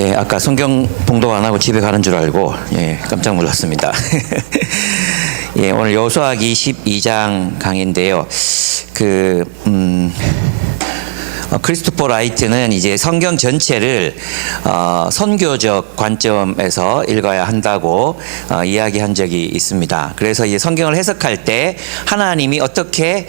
예, 아까 성경 봉독 안 하고 집에 가는 줄 알고 깜짝 놀랐습니다. 예, 오늘 여호수아기 12장 강의인데요. 크리스토퍼 라이트는 이제 성경 전체를 선교적 관점에서 읽어야 한다고 이야기한 적이 있습니다. 그래서 이제 성경을 해석할 때 하나님이 어떻게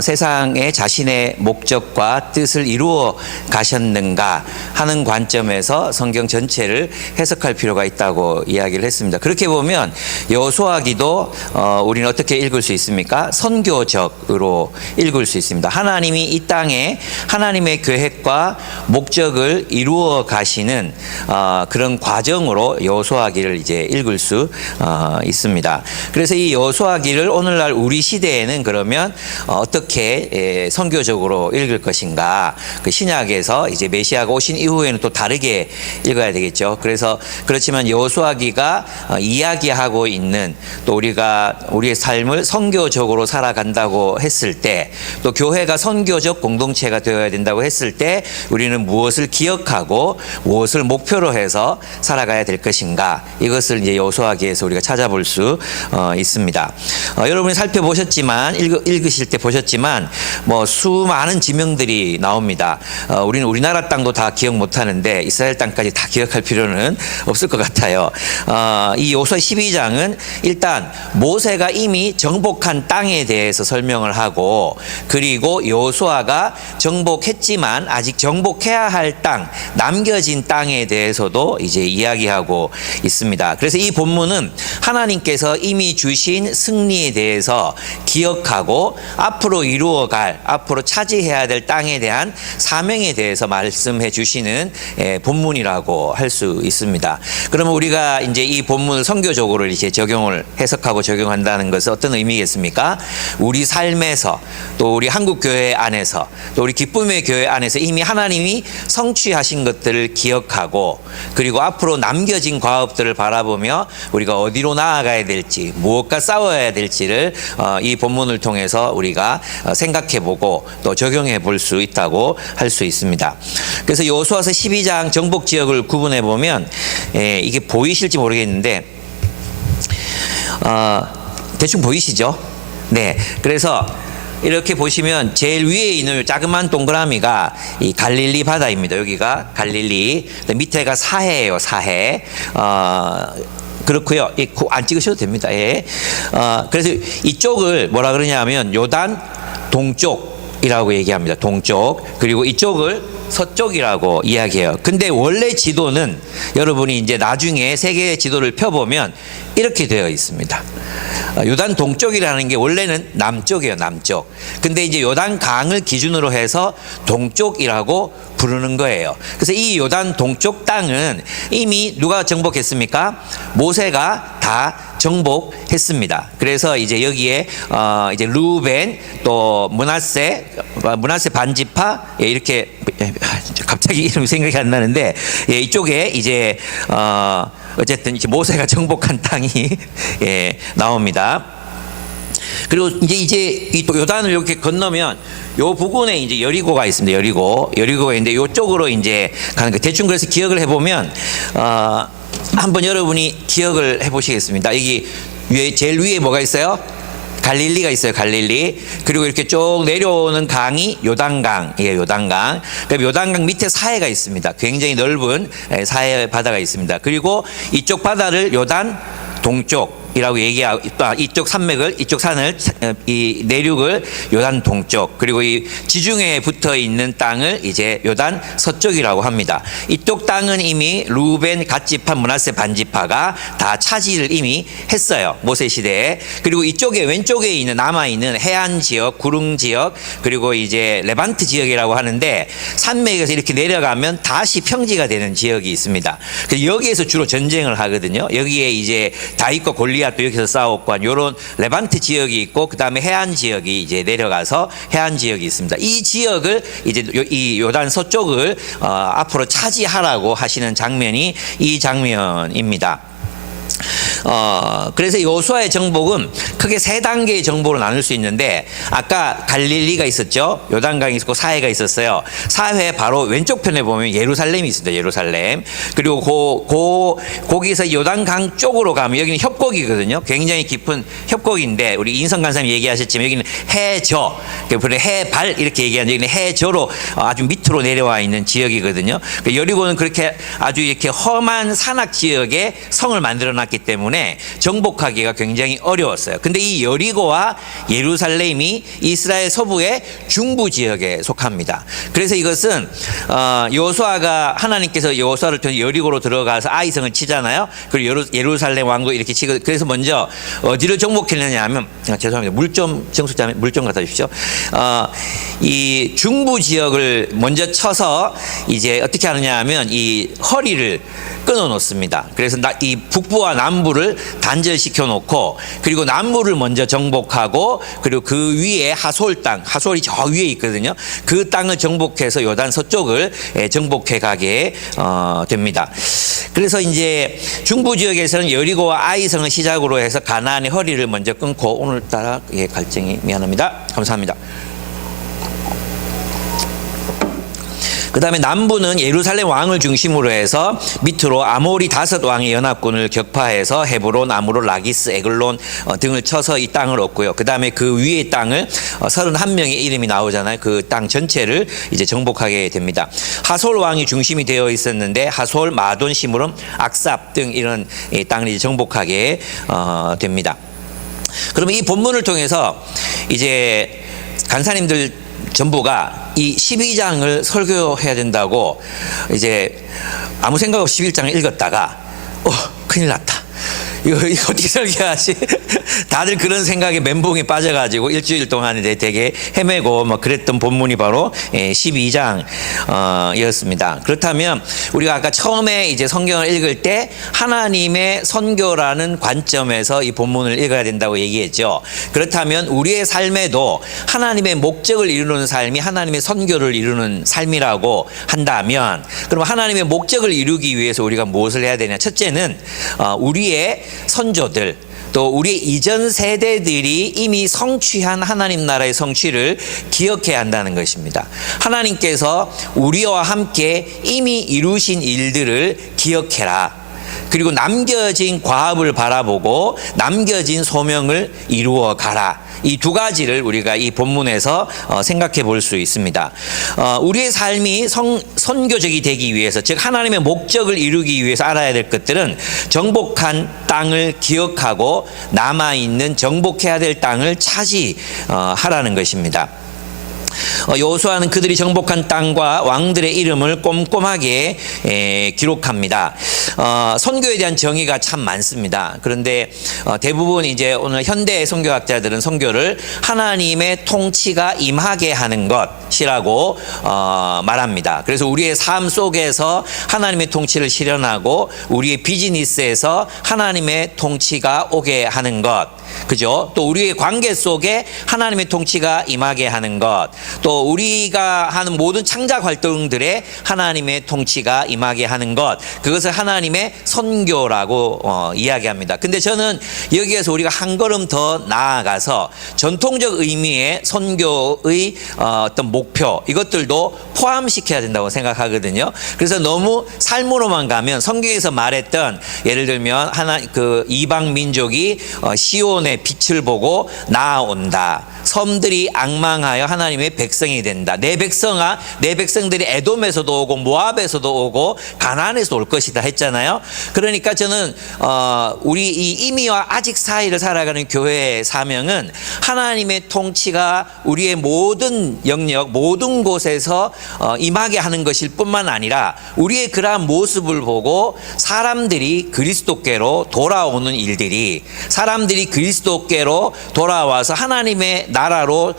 세상에 자신의 목적과 뜻을 이루어 가셨는가 하는 관점에서 성경 전체를 해석할 필요가 있다고 이야기를 했습니다. 그렇게 보면 여호수아기도 우리는 어떻게 읽을 수 있습니까? 선교적으로 읽을 수 있습니다. 하나님이 이 땅에 하나님의 계획과 목적을 이루어 가시는 그런 과정으로 여호수아기를 이제 읽을 수 있습니다. 그래서 이 여호수아기를 오늘날 우리 시대에는 그러면 어떻게 선교적으로 읽을 것인가? 그 신약에서 이제 메시아가 오신 이후에는 또 다르게 읽어야 되겠죠. 그래서 그렇지만 여호수아기가 이야기하고 있는 또 우리가 우리의 삶을 선교적으로 살아간다고 했을 때 또 교회가 선교적 공동체가 되어야 된다고 했을 때 우리는 무엇을 기억하고 무엇을 목표로 해서 살아가야 될 것인가, 이것을 이제 여호수아기에서 우리가 찾아볼 수 있습니다. 여러분이 살펴보셨지만 읽으실 때 보셨지만 뭐 수많은 지명들이 나옵니다. 우리는 우리나라 땅도 다 기억 못하는데 이스라엘 땅까지 다 기억할 필요는 없을 것 같아요. 이 여호수아 12장은 일단 모세가 이미 정복한 땅에 대해서 설명을 하고, 그리고 여호수아가 정복했지만 아직 정복해야 할 땅, 남겨진 땅에 대해서도 이제 이야기하고 있습니다. 그래서 이 본문은 하나님께서 이미 주신 승리에 대해서 기억하고 앞으로 이루어갈, 앞으로 차지해야 될 땅에 대한 사명에 대해서 말씀해 주시는 본문이라고 할 수 있습니다. 그러면 우리가 이제 이 본문을 선교적으로 이제 적용을 해석하고 적용한다는 것은 어떤 의미겠습니까? 우리 삶에서, 또 우리 한국 교회 안에서, 또 우리 기쁨의 교회 안에서 이미 하나님이 성취하신 것들을 기억하고, 그리고 앞으로 남겨진 과업들을 바라보며 우리가 어디로 나아가야 될지, 무엇과 싸워야 될지를 이 본문을 통해서 우리가 생각해보고 또 적용해 볼 수 있다고 할 수 있습니다. 그래서 여호수아서 12장 정복 지역을 구분해 보면 이게 보이실지 모르겠는데 대충 보이시죠? 네. 그래서 이렇게 보시면 제일 위에 있는 자그마한 동그라미가 이 갈릴리 바다입니다. 여기가 갈릴리, 밑에가 사해예요. 사해. 그렇고요. 안 찍으셔도 됩니다. 예. 그래서 이쪽을 뭐라 그러냐면 요단 동쪽이라고 얘기합니다. 동쪽. 그리고 이쪽을 서쪽이라고 이야기해요. 근데 원래 지도는 여러분이 이제 나중에 세계 지도를 펴보면 이렇게 되어 있습니다. 요단 동쪽이라는 게 원래는 남쪽이에요. 남쪽. 근데 이제 요단 강을 기준으로 해서 동쪽이라고 부르는 거예요. 그래서 이 요단 동쪽 땅은 이미 누가 정복했습니까? 모세가 다 정복했습니다. 그래서 이제 여기에 이제 루벤, 또 므낫세 반지파, 이렇게 갑자기 이름이 생각이 안 나는데, 이쪽에 이제 어쨌든 이제 모세가 정복한 땅이 나옵니다. 그리고 이제 이 요단을 이렇게 건너면 요 부근에 이제 여리고가 있습니다. 여리고가 있는데 요쪽으로 이제 가는 거. 대충 그래서 기억을 해보면 한번 여러분이 기억을 해보시겠습니다. 여기 제일 위에 뭐가 있어요? 갈릴리가 있어요. 갈릴리. 그리고 이렇게 쭉 내려오는 강이 요단강이에요. 요단강. 그럼 요단강 밑에 사해가 있습니다. 굉장히 넓은 사해 바다가 있습니다. 그리고 이쪽 바다를 요단 동쪽이라고 얘기하고, 이쪽 산맥을, 이쪽 산을, 이 내륙을 요단 동쪽, 그리고 이 지중해에 붙어 있는 땅을 이제 요단 서쪽이라고 합니다. 이쪽 땅은 이미 루벤, 갓지파, 므낫세 반지파가 다 차지를 이미 했어요. 모세 시대에. 그리고 이쪽에 왼쪽에 있는 남아 있는 해안 지역, 구릉 지역, 그리고 이제 레반트 지역이라고 하는데 산맥에서 이렇게 내려가면 다시 평지가 되는 지역이 있습니다. 그래서 여기에서 주로 전쟁을 하거든요. 여기에 이제 다윗과 골리앗도 여기서 싸웠고 이런 레반트 지역이 있고, 그 다음에 해안 지역이 이제 내려가서 해안 지역이 있습니다. 이 지역을 이제 이 요단 서쪽을 앞으로 차지하라고 하시는 장면이 이 장면입니다. 그래서 여호수아의 정복은 크게 세 단계의 정복으로 나눌 수 있는데, 아까 갈릴리가 있었죠. 요단강이 있었고 사해가 있었어요. 사해 바로 왼쪽 편에 보면 예루살렘이 있습니다. 예루살렘. 그리고 거기서 요단강 쪽으로 가면 여기는 협곡이거든요. 굉장히 깊은 협곡인데, 우리 인성 간사님 얘기하셨지만 여기는 해저, 해발 이렇게 얘기하는데 여기는 해저로 아주 밑으로 내려와 있는 지역이거든요. 여리고는 그렇게 아주 이렇게 험한 산악 지역에 성을 만들어놨기 때문에 정복하기가 굉장히 어려웠어요. 근데 이 여리고와 예루살렘이 이스라엘 서부의 중부 지역에 속합니다. 그래서 이것은 여호수아가 하나님께서 여호수아를 통해 여리고로 들어가서 아이성을 치잖아요. 그리고 예루살렘 왕도 이렇게 치고, 그래서 먼저 어디를 정복했느냐 하면, 죄송합니다. 정숙자님 물 좀 갖다 주십시오. 이 중부 지역을 먼저 쳐서 이제 어떻게 하느냐 하면 이 허리를 끊어 놓습니다. 그래서 이 북부와 남부를 단절시켜 놓고, 그리고 남부를 먼저 정복하고, 그리고 그 위에 하솔 땅, 하솔이 저 위에 있거든요. 그 땅을 정복해서 요단 서쪽을 정복해 가게 됩니다. 그래서 이제 중부 지역에서는 여리고와 아이성을 시작으로 해서 가나안의 허리를 먼저 끊고, 오늘따라 갈증이 미안합니다. 감사합니다. 그 다음에 남부는 예루살렘 왕을 중심으로 해서 밑으로 아모리 5 왕의 연합군을 격파해서 헤브론, 아므론, 라기스, 에글론 등을 쳐서 이 땅을 얻고요. 그 다음에 그 위의 땅을 31명의 이름이 나오잖아요. 그 땅 전체를 이제 정복하게 됩니다. 하솔 왕이 중심이 되어 있었는데 하솔, 마돈, 시므론, 악삽 등 이런 땅을 이제 정복하게 됩니다. 그러면 이 본문을 통해서 이제 간사님들 전부가 이 12장을 설교해야 된다고 이제 아무 생각 없이 11장을 읽었다가 큰일 났다. 이거 어떻게 설교하지? 다들 그런 생각에 멘붕에 빠져가지고 일주일 동안 이제 되게 헤매고 뭐 그랬던 본문이 바로 12장이었습니다. 그렇다면 우리가 아까 처음에 이제 성경을 읽을 때 하나님의 선교라는 관점에서 이 본문을 읽어야 된다고 얘기했죠. 그렇다면 우리의 삶에도 하나님의 목적을 이루는 삶이 하나님의 선교를 이루는 삶이라고 한다면, 그럼 하나님의 목적을 이루기 위해서 우리가 무엇을 해야 되냐? 첫째는 우리의 선조들, 또 우리 이전 세대들이 이미 성취한 하나님 나라의 성취를 기억해야 한다는 것입니다. 하나님께서 우리와 함께 이미 이루신 일들을 기억해라. 그리고 남겨진 과업을 바라보고 남겨진 소명을 이루어 가라. 이 두 가지를 우리가 이 본문에서 생각해 볼 수 있습니다. 우리의 삶이 선교적이 되기 위해서, 즉 하나님의 목적을 이루기 위해서 알아야 될 것들은 정복한 땅을 기억하고 남아있는 정복해야 될 땅을 차지하라는 것입니다. 여호수아는 그들이 정복한 땅과 왕들의 이름을 꼼꼼하게 기록합니다. 선교에 대한 정의가 참 많습니다. 그런데 대부분 이제 오늘 현대 선교학자들은 선교를 하나님의 통치가 임하게 하는 것이라고 말합니다. 그래서 우리의 삶 속에서 하나님의 통치를 실현하고 우리의 비즈니스에서 하나님의 통치가 오게 하는 것, 그죠? 또 우리의 관계 속에 하나님의 통치가 임하게 하는 것, 또 우리가 하는 모든 창작 활동들에 하나님의 통치가 임하게 하는 것, 그것을 하나님의 선교라고 이야기합니다. 근데 저는 여기에서 우리가 한 걸음 더 나아가서 전통적 의미의 선교의 어떤 목표, 이것들도 포함시켜야 된다고 생각하거든요. 그래서 너무 삶으로만 가면 성경에서 말했던, 예를 들면 그 이방 민족이 시온의 빛을 보고 나아온다. 섬들이 앙망하여 하나님의 백성이 된다. 내 백성아, 내 백성들이 에돔에서도 오고 모압에서도 오고 가나안에서도 올 것이다 했잖아요. 그러니까 저는 우리 이 이미와 아직 사이를 살아가는 교회의 사명은 하나님의 통치가 우리의 모든 영역, 모든 곳에서 임하게 하는 것일 뿐만 아니라 우리의 그러한 모습을 보고 사람들이 그리스도께로 돌아오는 일들이, 사람들이 그리스도께로 돌아와서 하나님의 나라로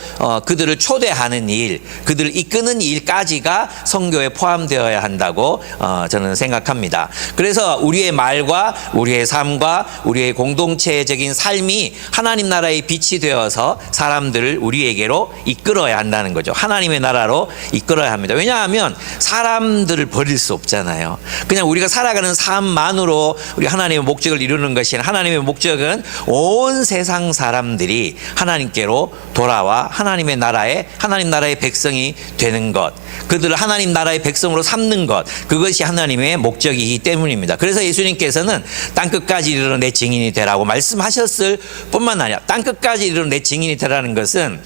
그들을 초대하는 하는 일, 그들을 이끄는 일까지가 선교에 포함되어야 한다고 저는 생각합니다. 그래서 우리의 말과 우리의 삶과 우리의 공동체적인 삶이 하나님 나라의 빛이 되어서 사람들을 우리에게로 이끌어야 한다는 거죠. 하나님의 나라로 이끌어야 합니다. 왜냐하면 사람들을 버릴 수 없잖아요. 그냥 우리가 살아가는 삶만으로 우리 하나님의 목적을 이루는 것이 아니라 하나님의 목적은 온 세상 사람들이 하나님께로 돌아와 하나님 나라의 백성이 되는 것, 그들을 하나님 나라의 백성으로 삼는 것, 그것이 하나님의 목적이기 때문입니다. 그래서 예수님께서는 땅끝까지 이르러 내 증인이 되라고 말씀하셨을 뿐만 아니라 땅끝까지 이르러 내 증인이 되라는 것은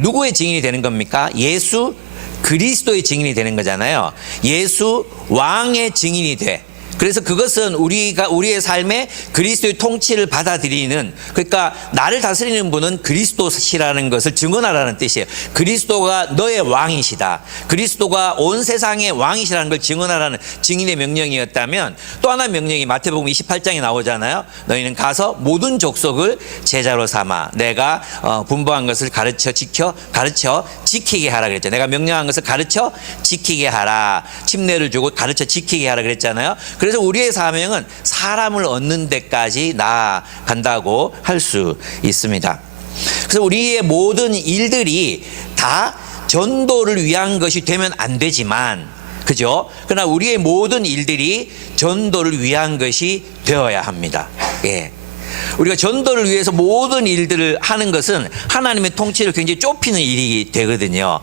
누구의 증인이 되는 겁니까? 예수 그리스도의 증인이 되는 거잖아요. 예수 왕의 증인이 돼. 그래서 그것은 우리의 삶에 그리스도의 통치를 받아들이는, 그러니까 나를 다스리는 분은 그리스도시라는 것을 증언하라는 뜻이에요. 그리스도가 너의 왕이시다, 그리스도가 온 세상의 왕이시라는 걸 증언하라는 증인의 명령이었다면, 또 하나 명령이 마태복음 28장에 나오잖아요. 너희는 가서 모든 족속을 제자로 삼아 내가 분부한 것을 가르쳐 지키게 하라 그랬죠. 내가 명령한 것을 가르쳐 지키게 하라. 침례를 주고 가르쳐 지키게 하라 그랬잖아요. 그래서 우리의 사명은 사람을 얻는 데까지 나아간다고 할 수 있습니다. 그래서 우리의 모든 일들이 다 전도를 위한 것이 되면 안 되지만, 그죠? 그러나 우리의 모든 일들이 전도를 위한 것이 되어야 합니다. 예. 우리가 전도를 위해서 모든 일들을 하는 것은 하나님의 통치를 굉장히 좁히는 일이 되거든요.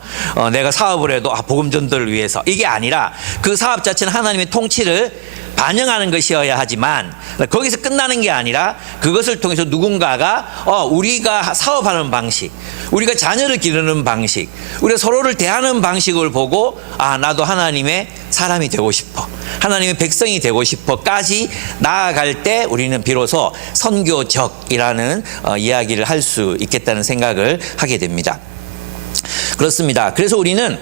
내가 사업을 해도 복음 전도를 위해서, 이게 아니라 그 사업 자체는 하나님의 통치를 반영하는 것이어야 하지만, 거기서 끝나는 게 아니라 그것을 통해서 누군가가 우리가 사업하는 방식, 우리가 자녀를 기르는 방식, 우리가 서로를 대하는 방식을 보고 나도 하나님의 사람이 되고 싶어, 하나님의 백성이 되고 싶어까지 나아갈 때 우리는 비로소 선교적이라는 이야기를 할 수 있겠다는 생각을 하게 됩니다. 그렇습니다. 그래서 우리는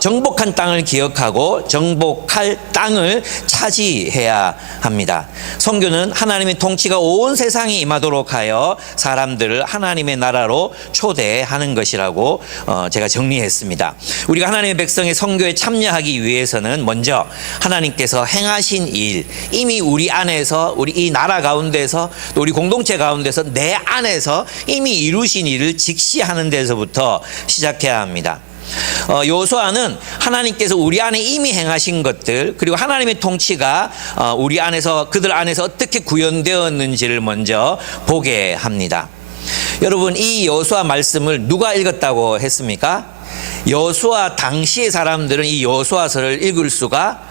정복한 땅을 기억하고 정복할 땅을 차지해야 합니다. 선교는 하나님의 통치가 온 세상에 임하도록 하여 사람들을 하나님의 나라로 초대하는 것이라고 제가 정리했습니다. 우리가 하나님의 백성의 선교에 참여하기 위해서는 먼저 하나님께서 행하신 일, 이미 우리 안에서, 우리 이 나라 가운데서, 또 우리 공동체 가운데서, 내 안에서 이미 이루신 일을 직시하는 데서부터 시작해야 합니다. 여호수아는 하나님께서 우리 안에 이미 행하신 것들, 그리고 하나님의 통치가 우리 안에서, 그들 안에서 어떻게 구현되었는지를 먼저 보게 합니다. 여러분, 이 여호수아 말씀을 누가 읽었다고 했습니까? 여호수아 당시의 사람들은 이 여호수아서를 읽을 수가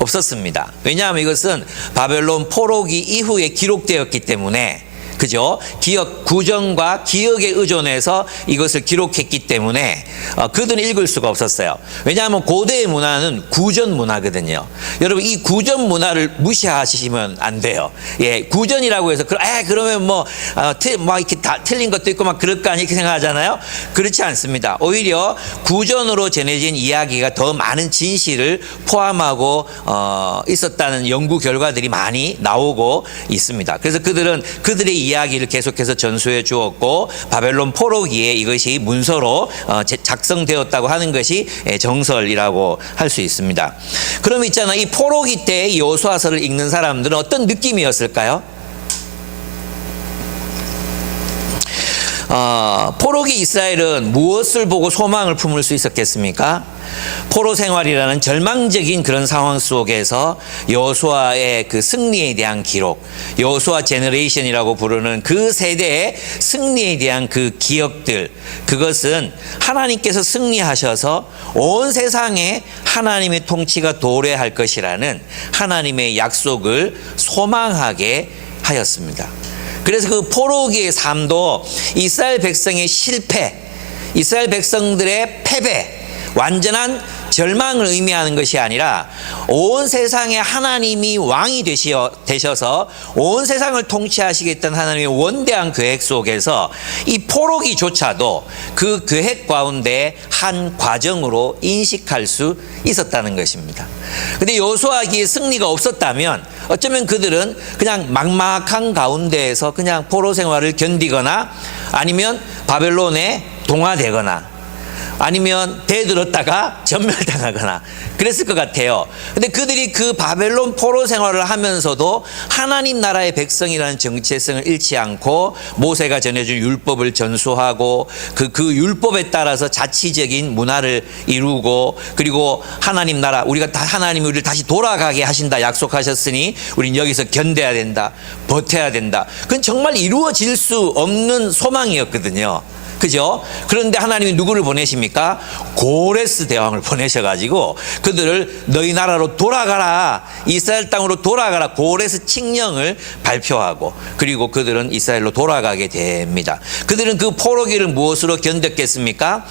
없었습니다. 왜냐하면 이것은 바벨론 포로기 이후에 기록되었기 때문에, 그죠? 구전과 기억에 의존해서 이것을 기록했기 때문에 그들은 읽을 수가 없었어요. 왜냐하면 고대의 문화는 구전 문화거든요. 여러분, 이 구전 문화를 무시하시면 안 돼요. 예, 구전이라고 해서 그러면 이렇게 다 틀린 것도 있고 막 그럴 거 아니, 이렇게 생각하잖아요. 그렇지 않습니다. 오히려 구전으로 전해진 이야기가 더 많은 진실을 포함하고 있었다는 연구 결과들이 많이 나오고 있습니다. 그래서 그들은 그들의 이야기를 계속해서 전수해 주었고, 바벨론 포로기에 이것이 문서로 작성되었다고 하는 것이 정설이라고 할 수 있습니다. 그럼 있잖아, 이 포로기 때 여호수아서를 읽는 사람들은 어떤 느낌이었을까요? 포로기 이스라엘은 무엇을 보고 소망을 품을 수 있었겠습니까? 포로 생활이라는 절망적인 그런 상황 속에서 여호수아의 그 승리에 대한 기록, 여호수아 제너레이션이라고 부르는 그 세대의 승리에 대한 그 기억들, 그것은 하나님께서 승리하셔서 온 세상에 하나님의 통치가 도래할 것이라는 하나님의 약속을 소망하게 하였습니다. 그래서 그 포로기의 삶도 이스라엘 백성의 실패, 이스라엘 백성들의 패배, 완전한 절망을 의미하는 것이 아니라 온 세상에 하나님이 왕이 되셔서 온 세상을 통치하시겠다는 하나님의 원대한 계획 속에서 이 포로기조차도 그 계획 가운데 한 과정으로 인식할 수 있었다는 것입니다. 그런데 여호수아기의 승리가 없었다면 어쩌면 그들은 그냥 막막한 가운데에서 그냥 포로 생활을 견디거나 아니면 바벨론에 동화되거나 아니면 대들었다가 전멸당하거나 그랬을 것 같아요. 근데 그들이 그 바벨론 포로 생활을 하면서도 하나님 나라의 백성이라는 정체성을 잃지 않고 모세가 전해준 율법을 전수하고 그 율법에 따라서 자치적인 문화를 이루고, 그리고 하나님 나라, 우리가 다 하나님이 우리를 다시 돌아가게 하신다 약속하셨으니 우린 여기서 견뎌야 된다, 버텨야 된다. 그건 정말 이루어질 수 없는 소망이었거든요. 그죠? 그런데 하나님이 누구를 보내십니까? 고레스 대왕을 보내셔가지고 그들을 너희 나라로 돌아가라, 이스라엘 땅으로 돌아가라, 고레스 칙령을 발표하고, 그리고 그들은 이스라엘로 돌아가게 됩니다. 그들은 그 포로기를 무엇으로 견뎠겠습니까?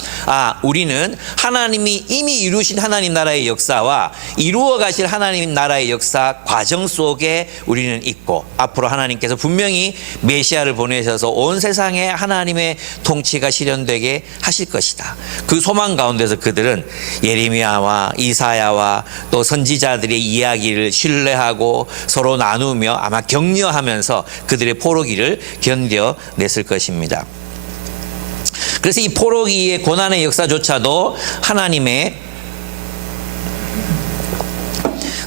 우리는 하나님이 이미 이루신 하나님 나라의 역사와 이루어 가실 하나님 나라의 역사 과정 속에 우리는 있고, 앞으로 하나님께서 분명히 메시아를 보내셔서 온 세상에 하나님의 통치가 실현되게 하실 것이다. 그 소망 가운데서 그들은 예레미야와 이사야와 또 선지자들의 이야기를 신뢰하고 서로 나누며 아마 격려하면서 그들의 포로기를 견뎌냈을 것입니다. 그래서 이 포로기의 고난의 역사조차도 하나님의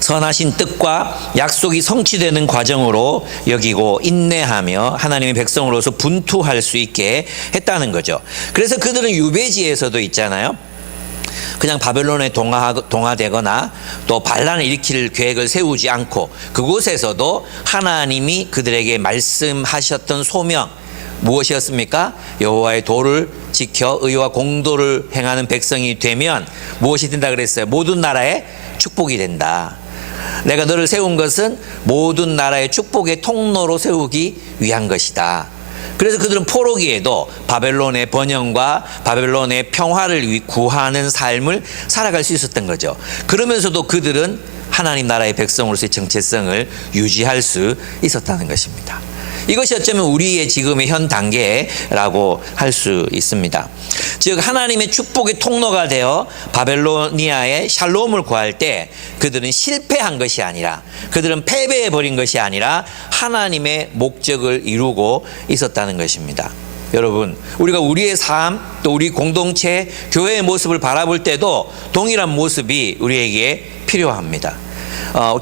선하신 뜻과 약속이 성취되는 과정으로 여기고 인내하며 하나님의 백성으로서 분투할 수 있게 했다는 거죠. 그래서 그들은 유배지에서도 있잖아요. 그냥 바벨론에 동화되거나 또 반란을 일으킬 계획을 세우지 않고 그곳에서도 하나님이 그들에게 말씀하셨던 소명, 무엇이었습니까? 여호와의 도를 지켜 의와 공도를 행하는 백성이 되면 무엇이 된다 그랬어요? 모든 나라의 축복이 된다. 내가 너를 세운 것은 모든 나라의 축복의 통로로 세우기 위한 것이다. 그래서 그들은 포로기에도 바벨론의 번영과 바벨론의 평화를 구하는 삶을 살아갈 수 있었던 거죠. 그러면서도 그들은 하나님 나라의 백성으로서의 정체성을 유지할 수 있었다는 것입니다. 이것이 어쩌면 우리의 지금의 현 단계라고 할 수 있습니다. 즉 하나님의 축복의 통로가 되어 바벨로니아의 샬롬을 구할 때 그들은 실패한 것이 아니라, 그들은 패배해버린 것이 아니라 하나님의 목적을 이루고 있었다는 것입니다. 여러분, 우리가 우리의 삶, 또 우리 공동체, 교회의 모습을 바라볼 때도 동일한 모습이 우리에게 필요합니다.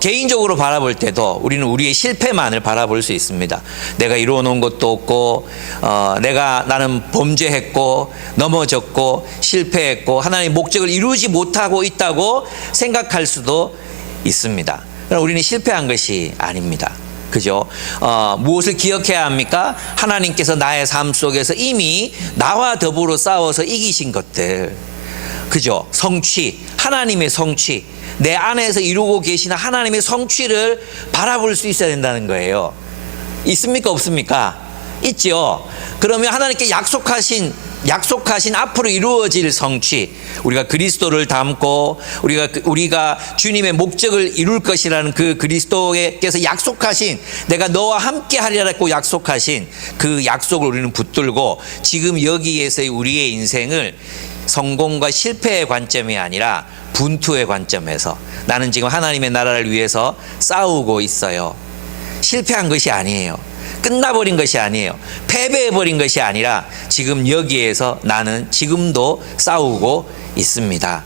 개인적으로 바라볼 때도 우리는 우리의 실패만을 바라볼 수 있습니다. 내가 이루어놓은 것도 없고, 나는 범죄했고 넘어졌고 실패했고 하나님의 목적을 이루지 못하고 있다고 생각할 수도 있습니다. 그러나 우리는 실패한 것이 아닙니다. 그죠? 무엇을 기억해야 합니까? 하나님께서 나의 삶 속에서 이미 나와 더불어 싸워서 이기신 것들, 그죠? 성취, 하나님의 성취, 내 안에서 이루고 계시는 하나님의 성취를 바라볼 수 있어야 된다는 거예요. 있습니까? 없습니까? 있죠. 그러면 하나님께 약속하신 앞으로 이루어질 성취, 우리가 그리스도를 닮고 우리가 주님의 목적을 이룰 것이라는 그 그리스도께서 약속하신, 내가 너와 함께 하리라고 약속하신 그 약속을 우리는 붙들고 지금 여기에서의 우리의 인생을 성공과 실패의 관점이 아니라 분투의 관점에서 나는 지금 하나님의 나라를 위해서 싸우고 있어요. 실패한 것이 아니에요. 끝나버린 것이 아니에요. 패배해버린 것이 아니라 지금 여기에서 나는 지금도 싸우고 있습니다.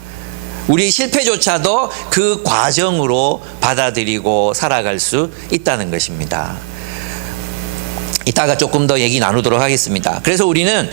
우리 실패조차도 그 과정으로 받아들이고 살아갈 수 있다는 것입니다. 이따가 조금 더 얘기 나누도록 하겠습니다. 그래서 우리는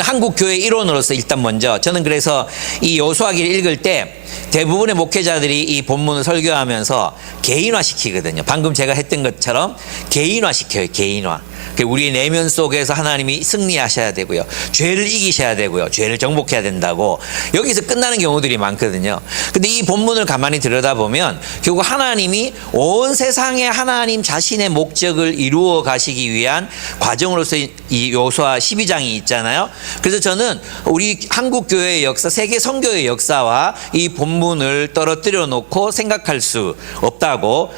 한국 교회 일원으로서 일단 먼저, 저는 그래서 이 여호수아기를 읽을 때 대부분의 목회자들이 이 본문을 설교하면서 개인화시키거든요. 방금 제가 했던 것처럼 개인화시켜요. 개인화. 우리의 내면 속에서 하나님이 승리하셔야 되고요. 죄를 이기셔야 되고요. 죄를 정복해야 된다고 여기서 끝나는 경우들이 많거든요. 근데 이 본문을 가만히 들여다보면 결국 하나님이 온 세상에 하나님 자신의 목적을 이루어 가시기 위한 과정으로서 이 여호수아 12장이 있잖아요. 그래서 저는 우리 한국교회의 역사, 세계 선교의 역사와 이 본문을 떨어뜨려 놓고 생각할 수 없다고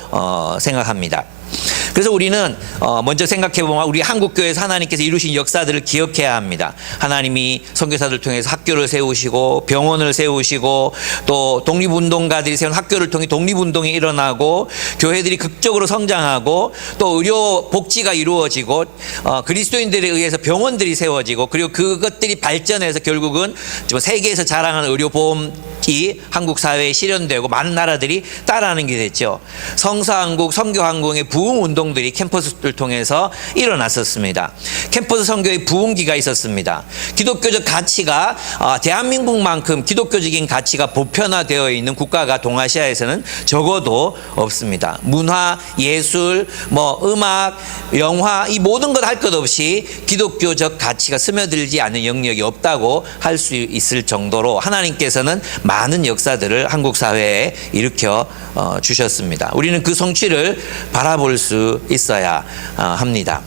생각합니다. 그래서 우리는 먼저 생각해 보면 우리 한국 교회에서 하나님께서 이루신 역사들을 기억해야 합니다. 하나님이 선교사들 통해서 학교를 세우시고 병원을 세우시고 또 독립운동가들이 세운 학교를 통해 독립운동이 일어나고 교회들이 극적으로 성장하고 또 의료 복지가 이루어지고 그리스도인들에 의해서 병원들이 세워지고 그리고 그것들이 발전해서 결국은 세계에서 자랑하는 의료보험이 한국 사회에 실현되고 많은 나라들이 따라하는 게 됐죠. 성서한국, 선교한국의 부흥 운동들이 캠퍼스를 통해서 일어났었습니다. 캠퍼스 선교의 부흥기가 있었습니다. 기독교적 가치가 대한민국만큼 기독교적인 가치가 보편화되어 있는 국가가 동아시아에서는 적어도 없습니다. 문화, 예술, 음악, 영화 이 모든 것 할 것 없이 기독교적 가치가 스며들지 않는 영역이 없다고 할 수 있을 정도로 하나님께서는 많은 역사들을 한국 사회에 일으켜 주셨습니다. 우리는 그 성취를 바라볼 수 있어야 합니다.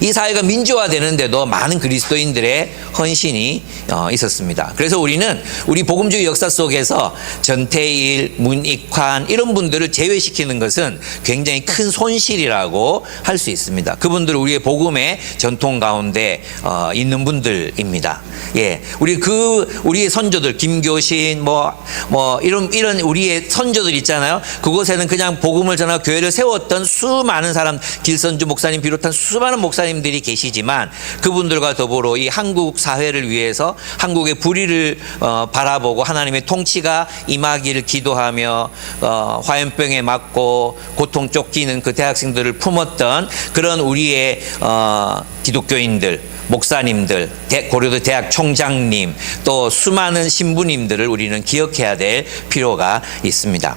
이 사회가 민주화되는데도 많은 그리스도인들의 헌신이 있었습니다. 그래서 우리는 우리 복음주의 역사 속에서 전태일, 문익환 이런 분들을 제외시키는 것은 굉장히 큰 손실이라고 할 수 있습니다. 그분들은 우리의 복음의 전통 가운데 있는 분들입니다. 예, 우리의 선조들 김교신 이런 우리의 선조들 있잖아요. 그곳에는 그냥 복음을 전하고 교회를 세웠던 수많은 사람, 길선주 목사님 비롯한 수많은 목사님들이 계시지만 그분들과 더불어 이 한국 사회를 위해서 한국의 불의를 바라보고 하나님의 통치가 임하기를 기도하며 화염병에 맞고 고통 쫓기는 그 대학생들을 품었던 그런 우리의 기독교인들, 목사님들, 고려대 대학 총장님, 또 수많은 신부님들을 우리는 기억해야 될 필요가 있습니다.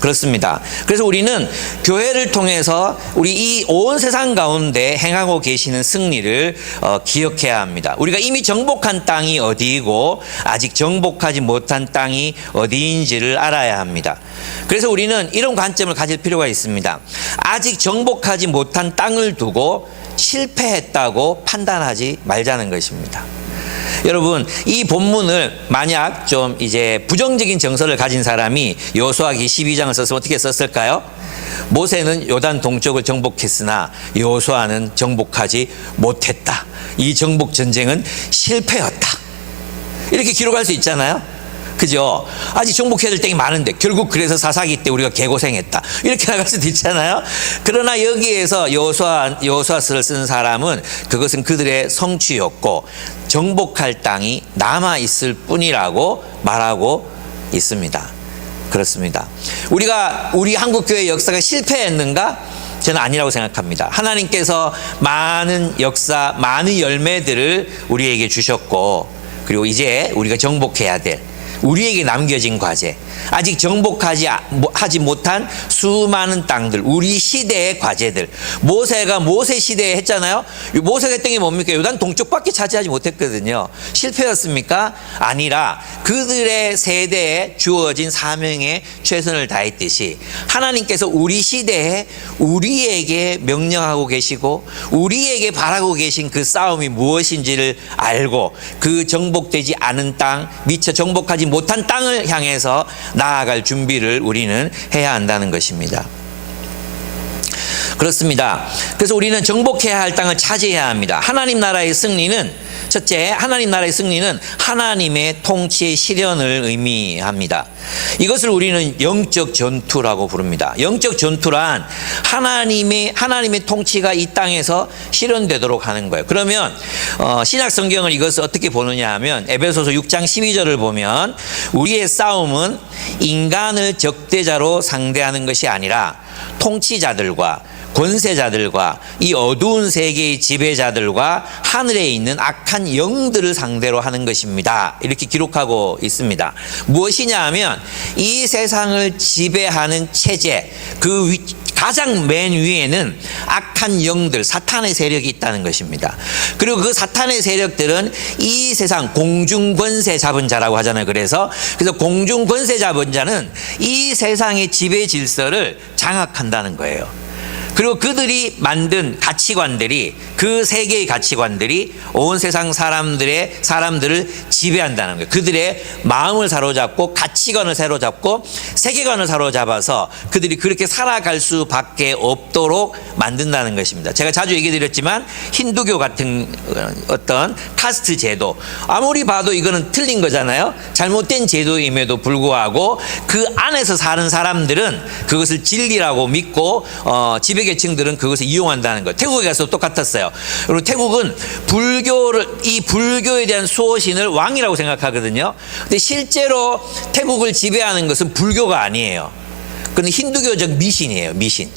그렇습니다. 그래서 우리는 교회를 통해서 우리 이 온 세상 가운데 행하고 계시는 승리를 기억해야 합니다. 우리가 이미 정복한 땅이 어디이고 아직 정복하지 못한 땅이 어디인지를 알아야 합니다. 그래서 우리는 이런 관점을 가질 필요가 있습니다. 아직 정복하지 못한 땅을 두고 실패했다고 판단하지 말자는 것입니다. 여러분, 이 본문을 만약 좀 이제 부정적인 정서를 가진 사람이 여호수아기 12장을 썼으면 어떻게 썼을까요? 모세는 요단 동쪽을 정복했으나 여호수아는 정복하지 못했다. 이 정복 전쟁은 실패였다. 이렇게 기록할 수 있잖아요. 그죠? 아직 정복해야 될 땅이 많은데 결국 그래서 사사기 때 우리가 개고생했다. 이렇게 나갈 수도 있잖아요. 그러나 여기에서 여호수아서를 쓴 사람은 그것은 그들의 성취였고 정복할 땅이 남아 있을 뿐이라고 말하고 있습니다. 그렇습니다. 우리 한국 교회 역사가 실패했는가? 저는 아니라고 생각합니다. 하나님께서 많은 역사, 많은 열매들을 우리에게 주셨고 그리고 이제 우리가 정복해야 될 우리에게 남겨진 과제, 아직 정복하지 못한 수많은 땅들, 우리 시대의 과제들. 모세가 모세 시대에 했잖아요. 모세가 했던 게 뭡니까? 요단 동쪽밖에 차지하지 못했거든요. 실패였습니까? 아니라 그들의 세대에 주어진 사명에 최선을 다했듯이 하나님께서 우리 시대에 우리에게 명령하고 계시고 우리에게 바라고 계신 그 싸움이 무엇인지를 알고 그 정복되지 않은 땅, 미처 정복하지 못한 땅을 향해서 나아갈 준비를 우리는 해야 한다는 것입니다. 그렇습니다. 그래서 우리는 정복해야 할 땅을 차지해야 합니다. 하나님 나라의 승리는 첫째, 하나님 나라의 승리는 하나님의 통치의 실현을 의미합니다. 이것을 우리는 영적 전투라고 부릅니다. 영적 전투란 하나님의 통치가 이 땅에서 실현되도록 하는 거예요. 그러면 신약 성경은 이것을 어떻게 보느냐 하면 에베소서 6장 12절을 보면 우리의 싸움은 인간을 적대자로 상대하는 것이 아니라 통치자들과 권세자들과 이 어두운 세계의 지배자들과 하늘에 있는 악한 영들을 상대로 하는 것입니다. 이렇게 기록하고 있습니다. 무엇이냐 하면 이 세상을 지배하는 체제, 그 가장 맨 위에는 악한 영들, 사탄의 세력이 있다는 것입니다. 그리고 그 사탄의 세력들은 이 세상 공중권세 잡은 자라고 하잖아요. 그래서 공중권세 잡은 자는 이 세상의 지배 질서를 장악한다는 거예요. 그리고 그들이 만든 가치관들이, 그 세계의 가치관들이 온 세상 사람들을 지배한다는 거예요. 그들의 마음을 사로잡고 가치관을 사로잡고 세계관을 사로잡아서 그들이 그렇게 살아갈 수밖에 없도록 만든다는 것입니다. 제가 자주 얘기 드렸지만 힌두교 같은 어떤 카스트 제도, 아무리 봐도 이거는 틀린 거잖아요. 잘못된 제도임에도 불구하고 그 안에서 사는 사람들은 그것을 진리라고 믿고 지배계층들은 그것을 이용한다는 것. 태국에 가서 똑같았어요. 그리고 태국은 이 불교에 대한 수호신을 왕이라고 생각하거든요. 근데 실제로 태국을 지배하는 것은 불교가 아니에요. 그건 힌두교적 미신이에요. 미신.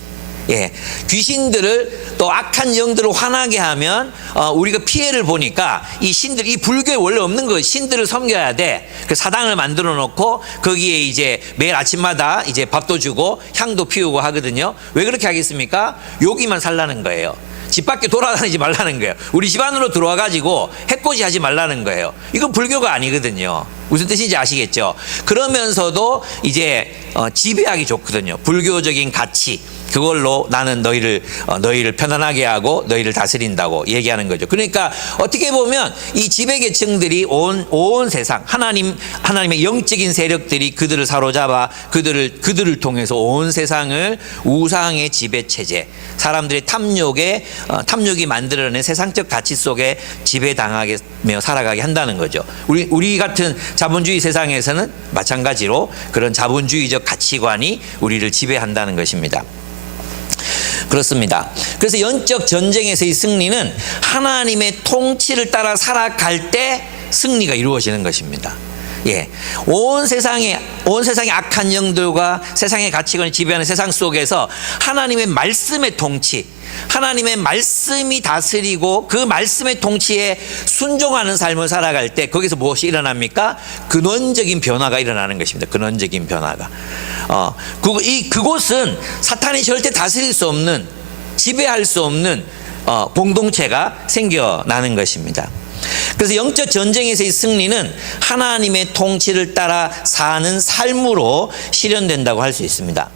예, 귀신들을 또 악한 영들을 화나게 하면 우리가 피해를 보니까 이 신들, 이 불교에 원래 없는 거, 신들을 섬겨야 돼. 그 사당을 만들어 놓고 거기에 이제 매일 아침마다 이제 밥도 주고 향도 피우고 하거든요. 왜 그렇게 하겠습니까? 여기만 살라는 거예요. 집 밖에 돌아다니지 말라는 거예요. 우리 집 안으로 들어와 가지고 해코지 하지 말라는 거예요. 이건 불교가 아니거든요. 무슨 뜻인지 아시겠죠? 그러면서도 이제 지배하기 좋거든요. 불교적인 가치, 그걸로 나는 너희를 편안하게 하고 너희를 다스린다고 얘기하는 거죠. 그러니까 어떻게 보면 이 지배계층들이 온 세상, 하나님의 영적인 세력들이 그들을 사로잡아 그들을 통해서 온 세상을 우상의 지배 체제, 사람들의 탐욕이 만들어낸 세상적 가치 속에 지배당하며 살아가게 한다는 거죠. 우리 같은 자본주의 세상에서는 마찬가지로 그런 자본주의적 가치관이 우리를 지배한다는 것입니다. 그렇습니다. 그래서 영적 전쟁에서의 승리는 하나님의 통치를 따라 살아갈 때 승리가 이루어지는 것입니다. 예, 온 세상의 악한 영들과 세상의 가치관이 지배하는 세상 속에서 하나님의 말씀의 통치, 하나님의 말씀이 다스리고 그 말씀의 통치에 순종하는 삶을 살아갈 때 거기서 무엇이 일어납니까? 근원적인 변화가 일어나는 것입니다. 근원적인 변화가. 그곳은 사탄이 절대 다스릴 수 없는, 지배할 수 없는 공동체가 생겨나는 것입니다. 그래서 영적 전쟁에서의 승리는 하나님의 통치를 따라 사는 삶으로 실현된다고 할 수 있습니다.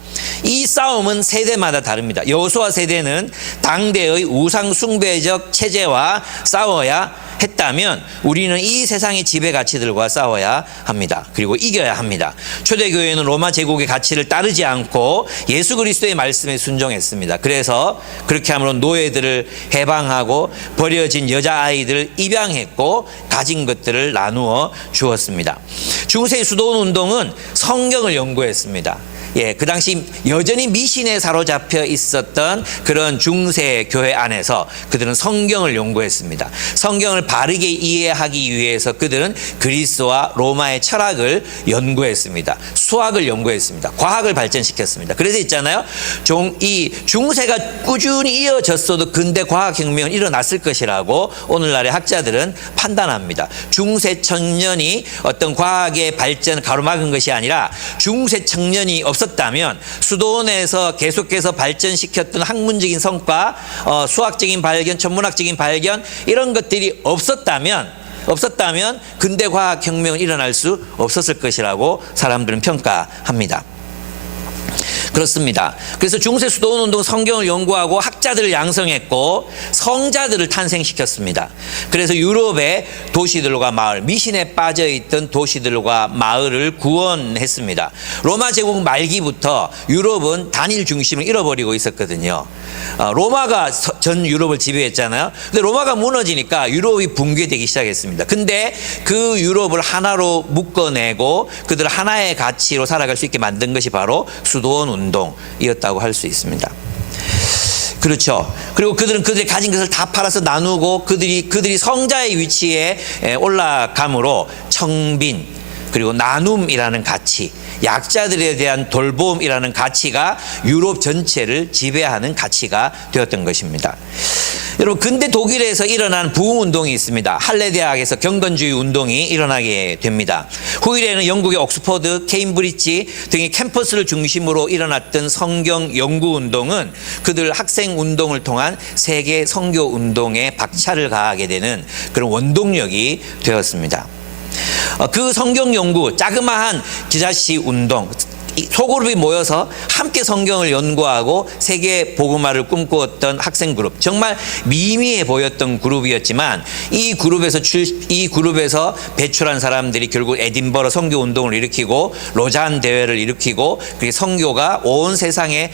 이 싸움은 세대마다 다릅니다. 여호수아 세대는 당대의 우상 숭배적 체제와 싸워야 했다면 우리는 이 세상의 지배 가치들과 싸워야 합니다. 그리고 이겨야 합니다. 초대교회는 로마 제국의 가치를 따르지 않고 예수 그리스도의 말씀에 순종했습니다. 그래서 그렇게 함으로 노예들을 해방하고 버려진 여자아이들을 입양했고 가진 것들을 나누어 주었습니다. 중세 수도원 운동은 성경을 연구했습니다. 예, 그 당시 여전히 미신에 사로잡혀 있었던 그런 중세 교회 안에서 그들은 성경을 연구했습니다. 성경을 바르게 이해하기 위해서 그들은 그리스와 로마의 철학을 연구했습니다. 수학을 연구했습니다. 과학을 발전시켰습니다. 그래서 있잖아요. 이 중세가 꾸준히 이어졌어도 근대 과학혁명은 일어났을 것이라고 오늘날의 학자들은 판단합니다. 중세 청년이 어떤 과학의 발전을 가로막은 것이 아니라 중세 청년이 없었다면 수도원에서 계속해서 발전시켰던 학문적인 성과, 수학적인 발견, 천문학적인 발견 이런 것들이 없었다면 근대 과학 혁명은 일어날 수 없었을 것이라고 사람들은 평가합니다. 그렇습니다. 그래서 중세 수도원 운동 성경을 연구하고 학자들을 양성했고 성자들을 탄생시켰습니다. 그래서 유럽의 도시들과 마을, 미신에 빠져있던 도시들과 마을을 구원했습니다. 로마 제국 말기부터 유럽은 단일 중심을 잃어버리고 있었거든요. 로마가 전 유럽을 지배했잖아요. 근데 로마가 무너지니까 유럽이 붕괴되기 시작했습니다. 근데 그 유럽을 하나로 묶어내고 그들 하나의 가치로 살아갈 수 있게 만든 것이 바로 수도원 운동이었다고 할 수 있습니다. 그렇죠. 그리고 그들이 가진 것을 다 팔아서 나누고 그들이 성자의 위치에 올라감으로 청빈 그리고 나눔이라는 가치, 약자들에 대한 돌봄이라는 가치가 유럽 전체를 지배하는 가치가 되었던 것입니다. 여러분, 근대 독일에서 일어난 부흥운동이 있습니다. 할레 대학에서 경건주의 운동이 일어나게 됩니다. 후일에는 영국의 옥스퍼드, 케임브리지 등의 캠퍼스를 중심으로 일어났던 성경 연구운동은 그들 학생운동을 통한 세계 선교운동에 박차를 가하게 되는 그런 원동력이 되었습니다. 그 성경 연구, 자그마한 기자씨 운동, 소그룹이 모여서 함께 성경을 연구하고 세계 복음화를 꿈꾸었던 학생 그룹, 정말 미미해 보였던 그룹이었지만 이 그룹에서 배출한 사람들이 결국 에딘버러 선교 운동을 일으키고 로잔 대회를 일으키고 그 선교가 온 세상에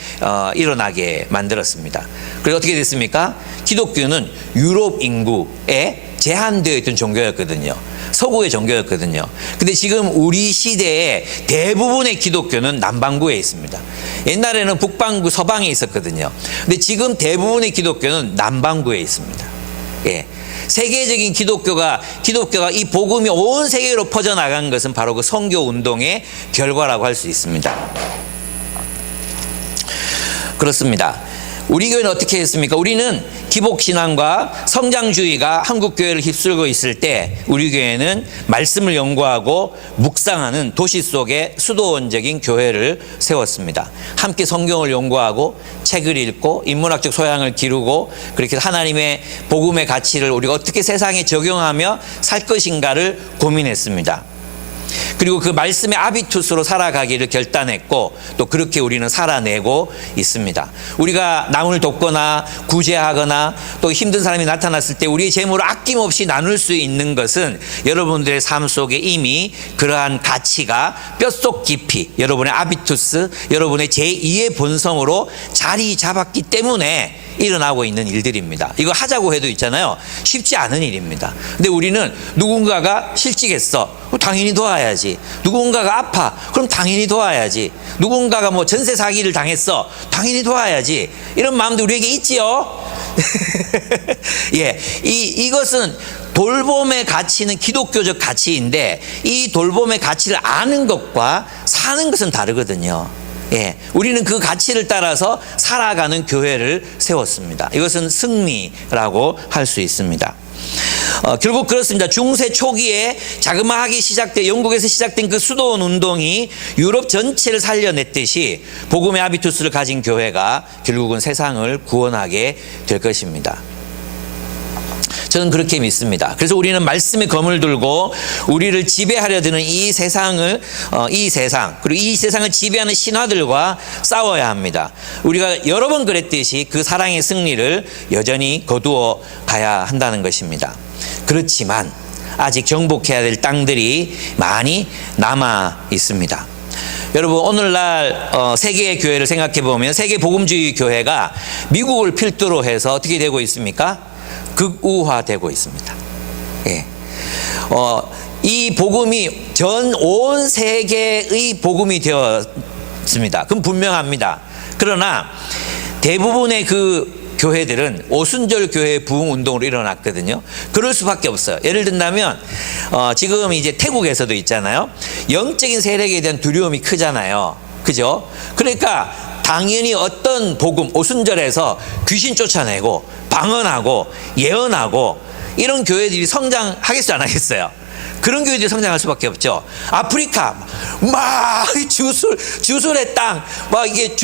일어나게 만들었습니다. 그래서 어떻게 됐습니까? 기독교는 유럽 인구에 제한되어 있던 종교였거든요. 서구의 종교였거든요. 근데 지금 우리 시대의 대부분의 기독교는 남반구에 있습니다. 옛날에는 북반구, 서방에 있었거든요. 근데 지금 대부분의 기독교는 남반구에 있습니다. 예. 세계적인 기독교가 이 복음이 온 세계로 퍼져나간 것은 바로 그 선교 운동의 결과라고 할 수 있습니다. 그렇습니다. 우리 교회는 어떻게 했습니까? 우리는 기복신앙과 성장주의가 한국교회를 휩쓸고 있을 때 우리 교회는 말씀을 연구하고 묵상하는 도시 속에 수도원적인 교회를 세웠습니다. 함께 성경을 연구하고 책을 읽고 인문학적 소양을 기르고 그렇게 하나님의 복음의 가치를 우리가 어떻게 세상에 적용하며 살 것인가를 고민했습니다. 그리고 그 말씀의 아비투스로 살아가기를 결단했고 또 그렇게 우리는 살아내고 있습니다. 우리가 남을 돕거나 구제하거나 또 힘든 사람이 나타났을 때 우리의 재물을 아낌없이 나눌 수 있는 것은 여러분들의 삶 속에 이미 그러한 가치가 뼛속 깊이 여러분의 아비투스, 여러분의 제2의 본성으로 자리 잡았기 때문에 일어나고 있는 일들입니다. 이거 하자고 해도 있잖아요. 쉽지 않은 일입니다. 근데 우리는 누군가가 실직했어. 당연히 도와야지. 누군가가 아파. 그럼 당연히 도와야지. 누군가가 뭐 전세 사기를 당했어. 당연히 도와야지. 이런 마음도 우리에게 있지요. 예, 이것은 돌봄의 가치는 기독교적 가치인데 이 돌봄의 가치를 아는 것과 사는 것은 다르거든요. 예, 우리는 그 가치를 따라서 살아가는 교회를 세웠습니다. 이것은 승리라고 할 수 있습니다. 결국 그렇습니다. 중세 초기에 자그마하게 영국에서 시작된 그 수도원 운동이 유럽 전체를 살려냈듯이 복음의 아비투스를 가진 교회가 결국은 세상을 구원하게 될 것입니다. 저는 그렇게 믿습니다. 그래서 우리는 말씀의 검을 들고 우리를 지배하려 드는 이 세상 그리고 이 세상을 지배하는 신화들과 싸워야 합니다. 우리가 여러 번 그랬듯이 그 사랑의 승리를 여전히 거두어 가야 한다는 것입니다. 그렇지만 아직 정복해야 될 땅들이 많이 남아 있습니다. 여러분 오늘날 세계의 교회를 생각해 보면 세계 복음주의 교회가 미국을 필두로 해서 어떻게 되고 있습니까? 극우화되고 있습니다. 예. 이 복음이 온 세계의 복음이 되었습니다. 그건 분명합니다. 그러나 대부분의 그 교회들은 오순절 교회 부흥 운동으로 일어났거든요. 그럴 수밖에 없어요. 예를 든다면 지금 이제 태국에서도 있잖아요. 영적인 세력에 대한 두려움이 크잖아요. 그죠? 그러니까 당연히 어떤 복음, 오순절에서 귀신 쫓아내고 방언하고 예언하고 이런 교회들이 성장하겠어요, 안 하겠어요? 그런 교회들이 성장할 수밖에 없죠. 아프리카 막 주술의 땅 막 이게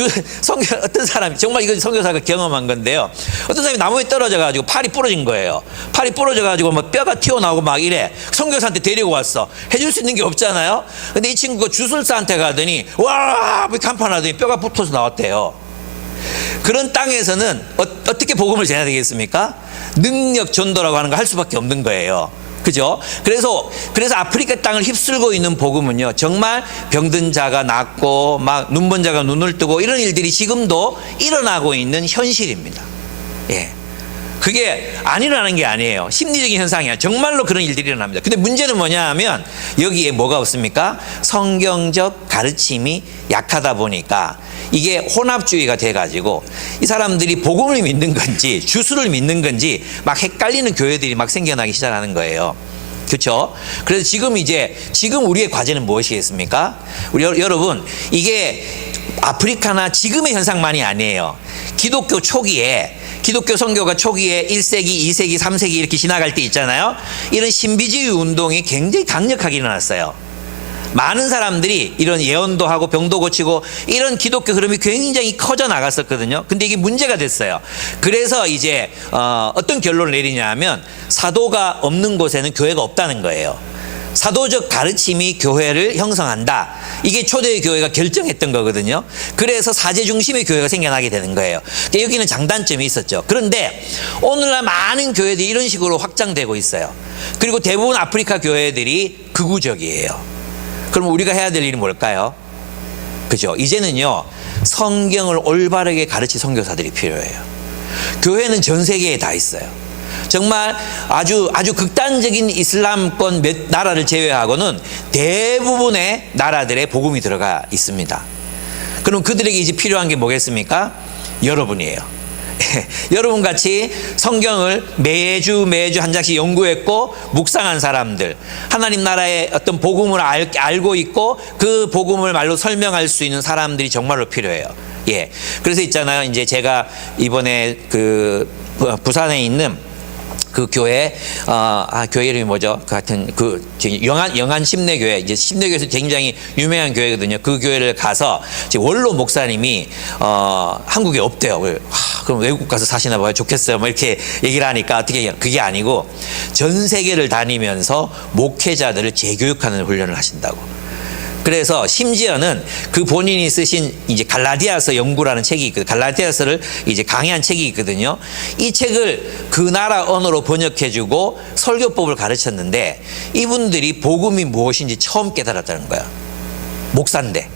어떤 사람이 정말 이건 선교사가 경험한 건데요. 어떤 사람이 나무에 떨어져 가지고 팔이 부러진 거예요. 팔이 부러져 가지고 뭐 뼈가 튀어나오고 막 이래. 선교사한테 데리고 왔어. 해줄 수 있는 게 없잖아요. 근데 이 친구가 주술사한테 가더니 와 간판하더니 뼈가 붙어서 나왔대요. 그런 땅에서는 어떻게 복음을 전해야 되겠습니까? 능력 전도라고 하는 거 할 수밖에 없는 거예요. 그죠? 그래서 아프리카 땅을 휩쓸고 있는 복음은요, 정말 병든 자가 낫고 막 눈먼 자가 눈을 뜨고 이런 일들이 지금도 일어나고 있는 현실입니다. 예. 그게 안 일어나는 게 아니에요. 심리적인 현상이야. 정말로 그런 일들이 일어납니다. 근데 문제는 뭐냐 하면 여기에 뭐가 없습니까? 성경적 가르침이 약하다 보니까 이게 혼합주의가 돼가지고 이 사람들이 복음을 믿는 건지 주술을 믿는 건지 막 헷갈리는 교회들이 막 생겨나기 시작하는 거예요. 그렇죠? 그래서 지금 우리의 과제는 무엇이겠습니까? 여러분, 이게 아프리카나 지금의 현상만이 아니에요. 기독교 선교가 초기에 1세기, 2세기, 3세기 이렇게 지나갈 때 있잖아요. 이런 신비주의 운동이 굉장히 강력하게 일어났어요. 많은 사람들이 이런 예언도 하고 병도 고치고 이런 기독교 흐름이 굉장히 커져 나갔었거든요. 근데 이게 문제가 됐어요. 그래서 이제 어떤 결론을 내리냐 하면 사도가 없는 곳에는 교회가 없다는 거예요. 사도적 가르침이 교회를 형성한다. 이게 초대의 교회가 결정했던 거거든요. 그래서 사제 중심의 교회가 생겨나게 되는 거예요. 그러니까 여기는 장단점이 있었죠. 그런데 오늘날 많은 교회들이 이런 식으로 확장되고 있어요. 그리고 대부분 아프리카 교회들이 극우적이에요. 그럼 우리가 해야 될 일이 뭘까요? 그죠? 이제는요, 성경을 올바르게 가르칠 선교사들이 필요해요. 교회는 전 세계에 다 있어요. 정말 아주 극단적인 이슬람권 몇 나라를 제외하고는 대부분의 나라들의 복음이 들어가 있습니다. 그럼 그들에게 이제 필요한 게 뭐겠습니까? 여러분이에요. 여러분 같이 성경을 매주 한 장씩 연구했고 묵상한 사람들, 하나님 나라의 어떤 복음을 알고 있고 그 복음을 말로 설명할 수 있는 사람들이 정말로 필요해요. 예. 그래서 있잖아요. 이제 제가 이번에 그 부산에 있는 그 교회, 교회 이름이 뭐죠? 그 같은, 영안 심내교회, 이제 심내교회에서 굉장히 유명한 교회거든요. 그 교회를 가서, 원로 목사님이, 한국에 없대요. 그럼 외국 가서 사시나 봐요. 좋겠어요. 뭐 이렇게 얘기를 하니까 어떻게, 그게 아니고 전 세계를 다니면서 목회자들을 재교육하는 훈련을 하신다고. 그래서 심지어는 그 본인이 쓰신 이제 갈라디아서 연구라는 책이 있거든요. 갈라디아서를 이제 강의한 책이 있거든요. 이 책을 그 나라 언어로 번역해주고 설교법을 가르쳤는데 이분들이 복음이 무엇인지 처음 깨달았다는 거야. 목사인데.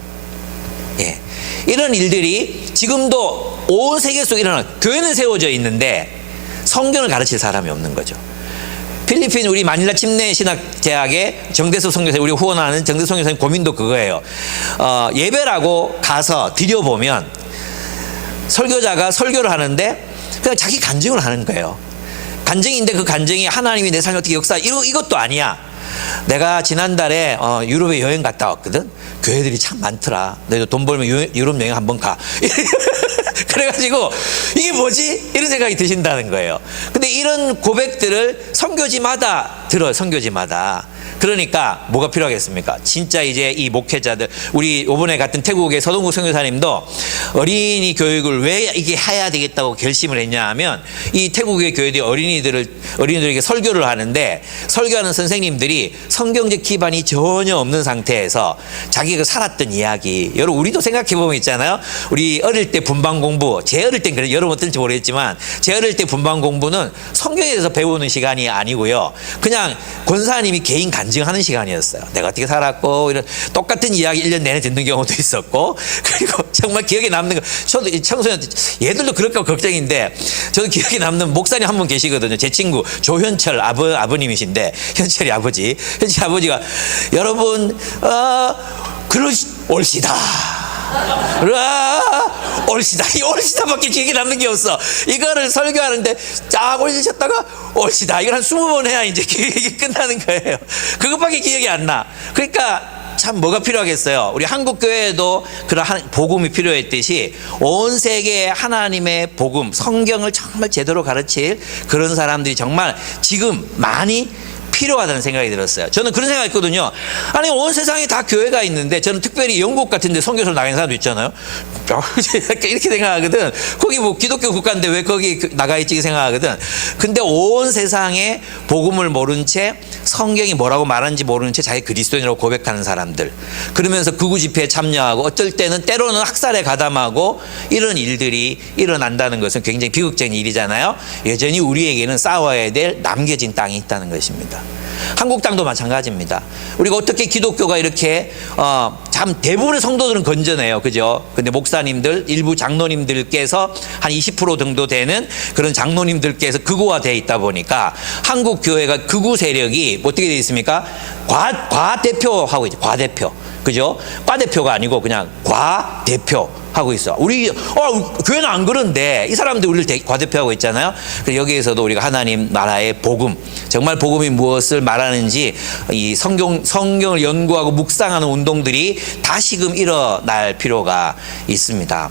예. 이런 일들이 지금도 온 세계 속에 일어나. 교회는 세워져 있는데 성경을 가르칠 사람이 없는 거죠. 필리핀 우리 마닐라 침례신학대학의 정대섭 선교사님, 우리 후원하는 정대섭 선교사님 고민도 그거예요. 예배라고 가서 드려보면 설교자가 설교를 하는데 그냥 자기 간증을 하는 거예요. 간증인데 그 간증이 하나님이 내 삶에 어떻게 이것도 아니야. 내가 지난달에 유럽에 여행 갔다 왔거든. 교회들이 참 많더라. 너희도 돈 벌면 유럽 여행 한번 가. 그래가지고 이게 뭐지? 이런 생각이 드신다는 거예요. 근데 이런 고백들을 선교지마다 들어요. 선교지마다. 그러니까 뭐가 필요하겠습니까? 진짜 이제 이 목회자들, 우리 이번에 갔던 태국의 서동국 선교사님도 어린이 교육을 왜 이게 해야 되겠다고 결심을 했냐 하면 이 태국의 교회들이 어린이들에게 설교를 하는데 설교하는 선생님들이 성경적 기반이 전혀 없는 상태에서 자기가 살았던 이야기, 여러분 우리도 생각해보면 있잖아요. 우리 어릴 때 분방 공부, 제 어릴 땐 그래, 여러분 어떤지 모르겠지만 제 어릴 때 분방 공부는 성경에 대해서 배우는 시간이 아니고요. 그냥 권사님이 개인 간증하는 시간이었어요. 내가 어떻게 살았고 이런 똑같은 이야기 1년 내내 듣는 경우도 있었고, 그리고 정말 기억에 남는 거, 저도 청소년 얘들도 그럴까 걱정인데 저도 기억에 남는 목사님 한 분 계시거든요. 제 친구 조현철 아버님이신데, 현철이 아버지, 현철 아버지가 여러분 올시다. 올시다. 이 올시다밖에 기억에 남는 게 없어. 이거를 설교하는데 쫙 올리셨다가 올시다. 이걸 한 20번 해야 이제 기억이 끝나는 거예요. 그것밖에 기억이 안 나. 그러니까 참 뭐가 필요하겠어요. 우리 한국 교회에도 그러한 복음이 필요했듯이 온 세계에 하나님의 복음, 성경을 정말 제대로 가르칠 그런 사람들이 정말 지금 많이 필요하다는 생각이 들었어요. 저는 그런 생각이 있거든요. 아니 온 세상에 다 교회가 있는데, 저는 특별히 영국 같은 데 선교사로 나가는 사람도 있잖아요. 이렇게 생각하거든. 거기 뭐 기독교 국가인데 왜 거기 나가 있지 생각하거든. 근데 온 세상에 복음을 모른 채 성경이 뭐라고 말하는지 모르는 채 자기 그리스도인이라고 고백하는 사람들, 그러면서 극우 집회에 참여하고 어쩔 때는 때로는 학살에 가담하고 이런 일들이 일어난다는 것은 굉장히 비극적인 일이잖아요. 여전히 우리에게는 싸워야 될 남겨진 땅이 있다는 것입니다. 한국 땅도 마찬가지입니다. 우리가 어떻게 기독교가 이렇게 참 대부분의 성도들은 건전해요, 그죠? 근데 목사님들, 일부 장로님들께서 한 20% 정도 되는 그런 장로님들께서 극우화되어 있다 보니까 한국 교회가 극우 세력이 어떻게 되어 있습니까? 과대표하고 있죠. 과대표, 그죠? 과대표가 아니고 그냥 과대표 하고 있어. 우리 교회는 안 그런데 이 사람들 우리를 과대표하고 있잖아요. 그래서 여기에서도 우리가 하나님 나라의 복음, 정말 복음이 무엇을 말하는지 이 성경을 연구하고 묵상하는 운동들이 다시금 일어날 필요가 있습니다.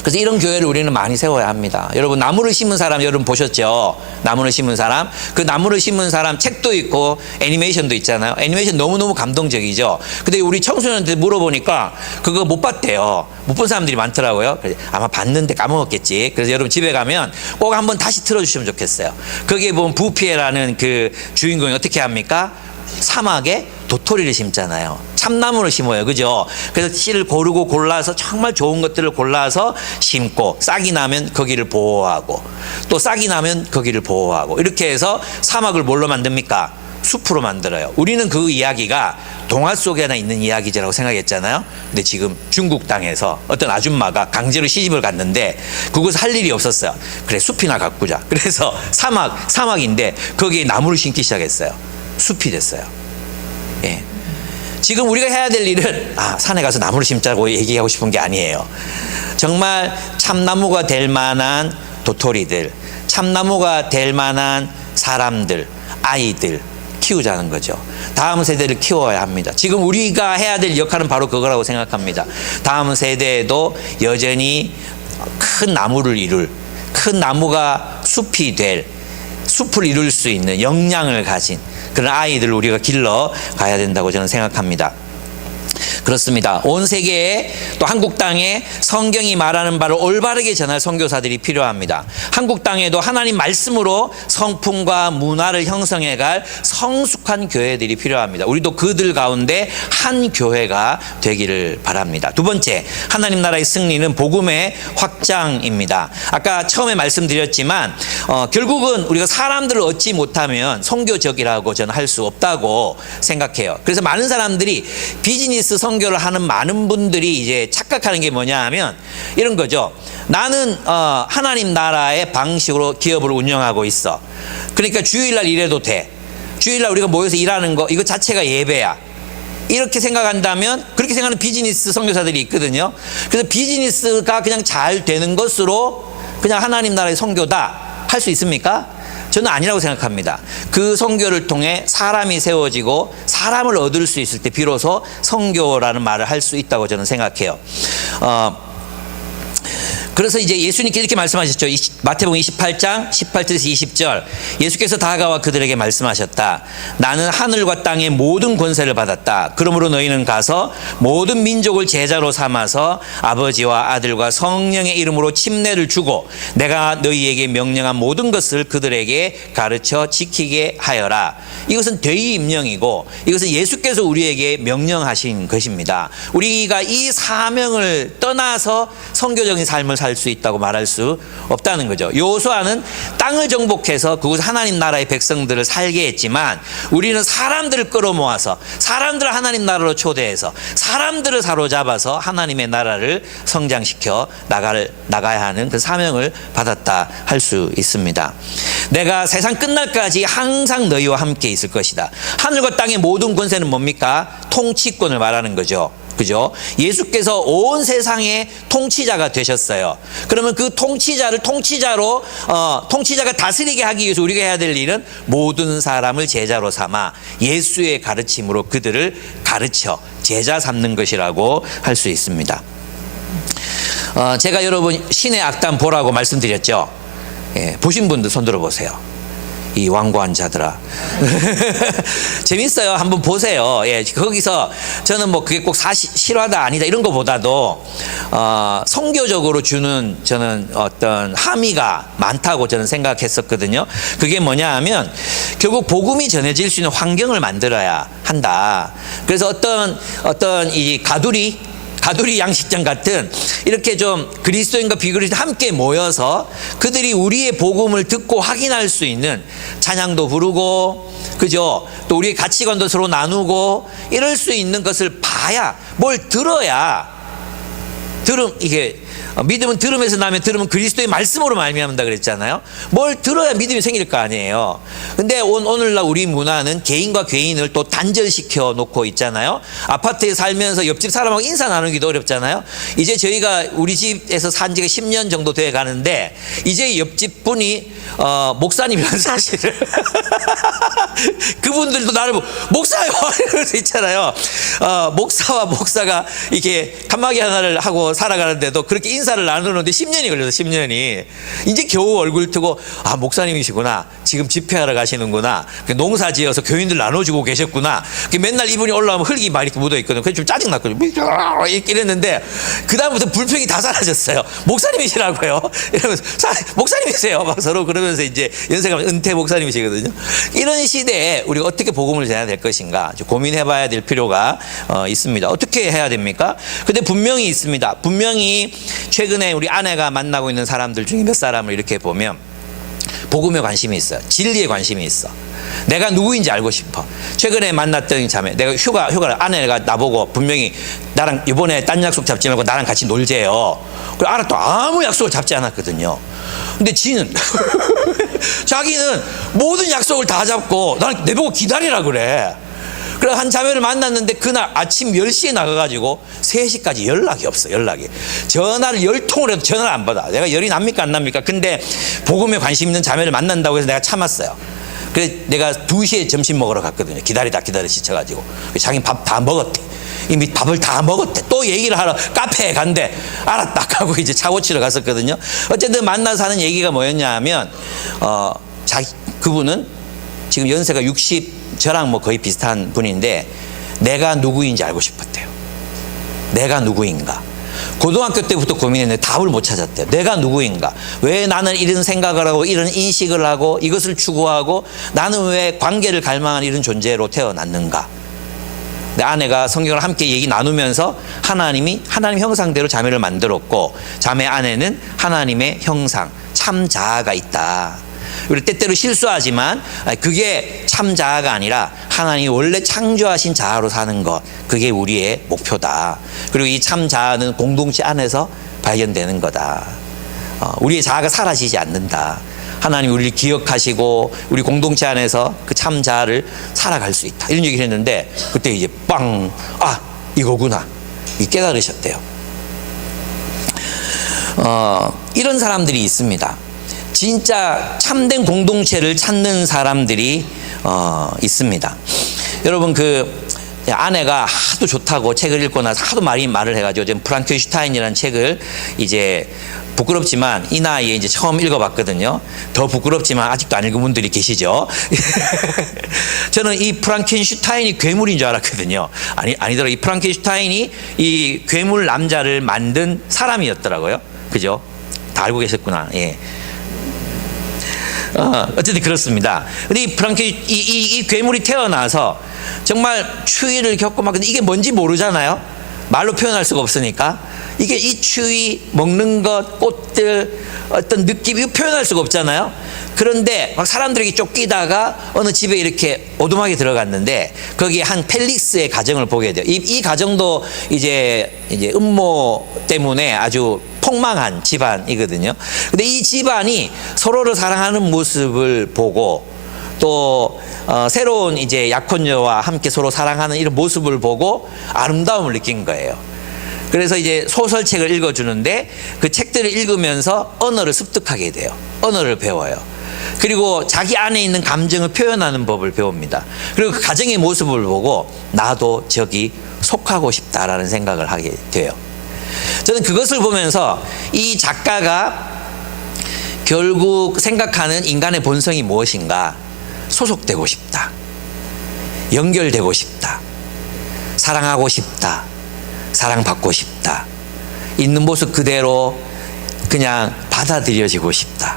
그래서 이런 교회를 우리는 많이 세워야 합니다. 여러분, 나무를 심은 사람 여러분 보셨죠? 나무를 심은 사람. 그 나무를 심은 사람 책도 있고 애니메이션도 있잖아요. 애니메이션 너무너무 감동적이죠. 근데 우리 청소년한테 물어보니까 그거 못 봤대요. 못 본 사람들이 많더라고요. 아마 봤는데 까먹었겠지. 그래서 여러분 집에 가면 꼭 한번 다시 틀어주시면 좋겠어요. 거기에 보면 부피에라는 그 주인공이 어떻게 합니까? 사막에 도토리를 심잖아요. 참나무를 심어요. 그죠? 그래서 씨를 고르고 골라서 정말 좋은 것들을 골라서 심고, 싹이 나면 거기를 보호하고, 또 싹이 나면 거기를 보호하고, 이렇게 해서 사막을 뭘로 만듭니까? 숲으로 만들어요. 우리는 그 이야기가 동화 속에나 있는 이야기라고 생각했잖아요. 근데 지금 중국 땅에서 어떤 아줌마가 강제로 시집을 갔는데 그곳에 할 일이 없었어요. 그래, 숲이나 가꾸자. 그래서 사막인데 거기에 나무를 심기 시작했어요. 숲이 됐어요. 예. 지금 우리가 해야 될 일은 산에 가서 나무를 심자고 얘기하고 싶은 게 아니에요. 정말 참나무가 될 만한 도토리들, 참나무가 될 만한 사람들, 아이들 키우자는 거죠. 다음 세대를 키워야 합니다. 지금 우리가 해야 될 역할은 바로 그거라고 생각합니다. 다음 세대에도 여전히 큰 나무를 이룰, 큰 나무가 숲이 될, 숲을 이룰 수 있는 역량을 가진 그런 아이들을 우리가 길러 가야 된다고 저는 생각합니다. 그렇습니다. 온 세계에 또 한국 땅에 성경이 말하는 바를 올바르게 전할 선교사들이 필요합니다. 한국 땅에도 하나님 말씀으로 성품과 문화를 형성해갈 성숙한 교회들이 필요합니다. 우리도 그들 가운데 한 교회가 되기를 바랍니다. 두 번째, 하나님 나라의 승리는 복음의 확장입니다. 아까 처음에 말씀드렸지만 결국은 우리가 사람들을 얻지 못하면 선교적이라고 저는 할 수 없다고 생각해요. 그래서 많은 사람들이 비즈니스 선교를 하는 많은 분들이 이제 착각하는 게 뭐냐 하면 이런 거죠. 나는 하나님 나라의 방식으로 기업을 운영하고 있어. 그러니까 주일날 일해도 돼. 주일날 우리가 모여서 일하는 거 이거 자체가 예배야. 이렇게 생각한다면, 그렇게 생각하는 비즈니스 선교사들이 있거든요. 그래서 비즈니스가 그냥 잘 되는 것으로 그냥 하나님 나라의 선교다 할 수 있습니까? 저는 아니라고 생각합니다. 그 선교를 통해 사람이 세워지고 사람을 얻을 수 있을 때 비로소 선교라는 말을 할 수 있다고 저는 생각해요. 그래서 이제 예수님께 이렇게 말씀하셨죠. 마태복음 28장 18절에서 20절. 예수께서 다가와 그들에게 말씀하셨다. 나는 하늘과 땅의 모든 권세를 받았다. 그러므로 너희는 가서 모든 민족을 제자로 삼아서 아버지와 아들과 성령의 이름으로 침례를 주고 내가 너희에게 명령한 모든 것을 그들에게 가르쳐 지키게 하여라. 이것은 대의 임령이고 이것은 예수께서 우리에게 명령하신 것입니다. 우리가 이 사명을 떠나서 선교적인 삶을 살 수 있다고 말할 수 없다는 거죠. 여호수아는 땅을 정복해서 그곳 하나님 나라의 백성들을 살게 했지만 우리는 사람들을 끌어모아서 사람들을 하나님 나라로 초대해서 사람들을 사로잡아서 하나님의 나라를 성장시켜 나가야 하는 그 사명을 받았다 할 수 있습니다. 내가 세상 끝날까지 항상 너희와 함께 있을 것이다. 하늘과 땅의 모든 권세는 뭡니까? 통치권을 말하는 거죠. 그죠? 예수께서 온 세상의 통치자가 되셨어요. 그러면 그 통치자가 다스리게 하기 위해서 우리가 해야 될 일은 모든 사람을 제자로 삼아 예수의 가르침으로 그들을 가르쳐 제자 삼는 것이라고 할 수 있습니다. 제가 여러분 신의 악단 보라고 말씀드렸죠. 예, 보신 분들 손 들어보세요. 이 완고한 자들아. 재밌어요. 한번 보세요. 예, 거기서 저는 뭐 그게 꼭 실화다 아니다 이런 거보다도 선교적으로 주는 저는 어떤 함의가 많다고 저는 생각했었거든요. 그게 뭐냐 하면 결국 복음이 전해질 수 있는 환경을 만들어야 한다. 그래서 어떤 이 가두리 양식장 같은 이렇게 좀 그리스도인과 비그리스도인 함께 모여서 그들이 우리의 복음을 듣고 확인할 수 있는 찬양도 부르고 그죠? 또 우리의 가치관도 서로 나누고 이럴 수 있는 것을 봐야 뭘 들어야 이게 믿음은 들음에서 나면 들음은 그리스도의 말씀으로 말미암는다 그랬잖아요. 뭘 들어야 믿음이 생길 거 아니에요. 근데 오늘날 우리 문화는 개인과 개인을 또 단절시켜 놓고 있잖아요. 아파트에 살면서 옆집 사람하고 인사 나누기도 어렵잖아요. 이제 저희가 우리 집에서 산 지가 10년 정도 돼 가는데 이제 옆집 분이 목사님이라는 사실을 그분들도 나를 목사요 이럴 수 있잖아요. 목사와 목사가 이렇게 칸막이 하나를 하고 살아가는데도 그렇게 이렇게 인사를 나누는데 10년이 걸려서 10년이 이제 겨우 얼굴 트고 아 목사님이시구나 지금 집회하러 가시는구나 농사 지어서 교인들 나눠주고 계셨구나 맨날 이분이 올라오면 흙이 많이 묻어 있거든요. 그래서 좀 짜증 났거든요. 이랬는데 그 다음부터 불평이 다 사라졌어요. 목사님이시라고요. 이러면서 목사님이세요. 막 서로 그러면서 이제 연세가 은퇴 목사님이시거든요. 이런 시대에 우리가 어떻게 복음을 전해야 될 것인가 고민해봐야 될 필요가 있습니다. 어떻게 해야 됩니까? 근데 분명히 있습니다. 분명히 최근에 우리 아내가 만나고 있는 사람들 중에 몇 사람을 이렇게 보면 복음에 관심이 있어요. 진리에 관심이 있어. 내가 누구인지 알고 싶어. 최근에 만났던 자매, 내가 휴가를 아내가 나보고 분명히 나랑 이번에 딴 약속 잡지 말고 나랑 같이 놀재요. 그래 알았다. 아무 약속을 잡지 않았거든요. 근데 지는 자기는 모든 약속을 다 잡고 나는 내보고 기다리라 그래. 그래 한 자매를 만났는데 그날 아침 10시에 나가가지고 3시까지 연락이 없어. 연락이 전화를 10통을 해도 전화를 안 받아. 내가 열이 납니까 안 납니까? 근데 복음에 관심 있는 자매를 만난다고 해서 내가 참았어요. 그래서 내가 2시에 점심 먹으러 갔거든요. 기다리다 지쳐가지고 자기 밥 다 먹었대. 이미 밥을 다 먹었대. 또 얘기를 하러 카페에 간대. 알았다 하고 이제 차 고치러 갔었거든요. 어쨌든 만나서 하는 얘기가 뭐였냐면 그분은 지금 연세가 60 저랑 뭐 거의 비슷한 분인데 내가 누구인지 알고 싶었대요. 내가 누구인가. 고등학교 때부터 고민했는데 답을 못 찾았대요. 내가 누구인가. 왜 나는 이런 생각을 하고 이런 인식을 하고 이것을 추구하고 나는 왜 관계를 갈망하는 이런 존재로 태어났는가. 내 아내가 성경을 함께 얘기 나누면서 하나님 형상대로 자매를 만들었고 자매 안에는 하나님의 형상 참 자아가 있다. 우리 때때로 실수하지만 그게 참 자아가 아니라 하나님이 원래 창조하신 자아로 사는 것, 그게 우리의 목표다. 그리고 이 참 자아는 공동체 안에서 발견되는 거다. 우리의 자아가 사라지지 않는다. 하나님이 우리를 기억하시고 우리 공동체 안에서 그 참 자아를 살아갈 수 있다. 이런 얘기를 했는데 그때 이제 빵! 아 이거구나. 깨달으셨대요. 이런 사람들이 있습니다. 진짜 참된 공동체를 찾는 사람들이 있습니다. 여러분 아내가 하도 좋다고 책을 읽고 나서 하도 말을 해가지고 지금 프랑켄슈타인이라는 책을 이제 부끄럽지만 이 나이에 이제 처음 읽어봤거든요. 더 부끄럽지만 아직도 안 읽은 분들이 계시죠. 저는 이 프랑켄슈타인이 괴물인 줄 알았거든요. 아니더라고요. 이 프랑켄슈타인이 이 괴물 남자를 만든 사람이었더라고요. 그죠? 다 알고 계셨구나. 예. 어쨌든 그렇습니다. 근데 이 괴물이 태어나서 정말 추위를 겪고 막 근데 이게 뭔지 모르잖아요. 말로 표현할 수가 없으니까. 이게 이 추위, 먹는 것, 꽃들, 어떤 느낌, 이거 표현할 수가 없잖아요. 그런데 막 사람들에게 쫓기다가 어느 집에 이렇게 오두막에 들어갔는데 거기에 한 펠릭스의 가정을 보게 돼요. 이 가정도 이제 음모 때문에 아주 폭망한 집안이거든요. 근데 이 집안이 서로를 사랑하는 모습을 보고 또 새로운 이제 약혼녀와 함께 서로 사랑하는 이런 모습을 보고 아름다움을 느낀 거예요. 그래서 이제 소설책을 읽어주는데 그 책들을 읽으면서 언어를 습득하게 돼요. 언어를 배워요. 그리고 자기 안에 있는 감정을 표현하는 법을 배웁니다. 그리고 그 가정의 모습을 보고 나도 저기 속하고 싶다라는 생각을 하게 돼요. 저는 그것을 보면서 이 작가가 결국 생각하는 인간의 본성이 무엇인가? 소속되고 싶다. 연결되고 싶다. 사랑하고 싶다. 사랑받고 싶다. 있는 모습 그대로 그냥 받아들여지고 싶다.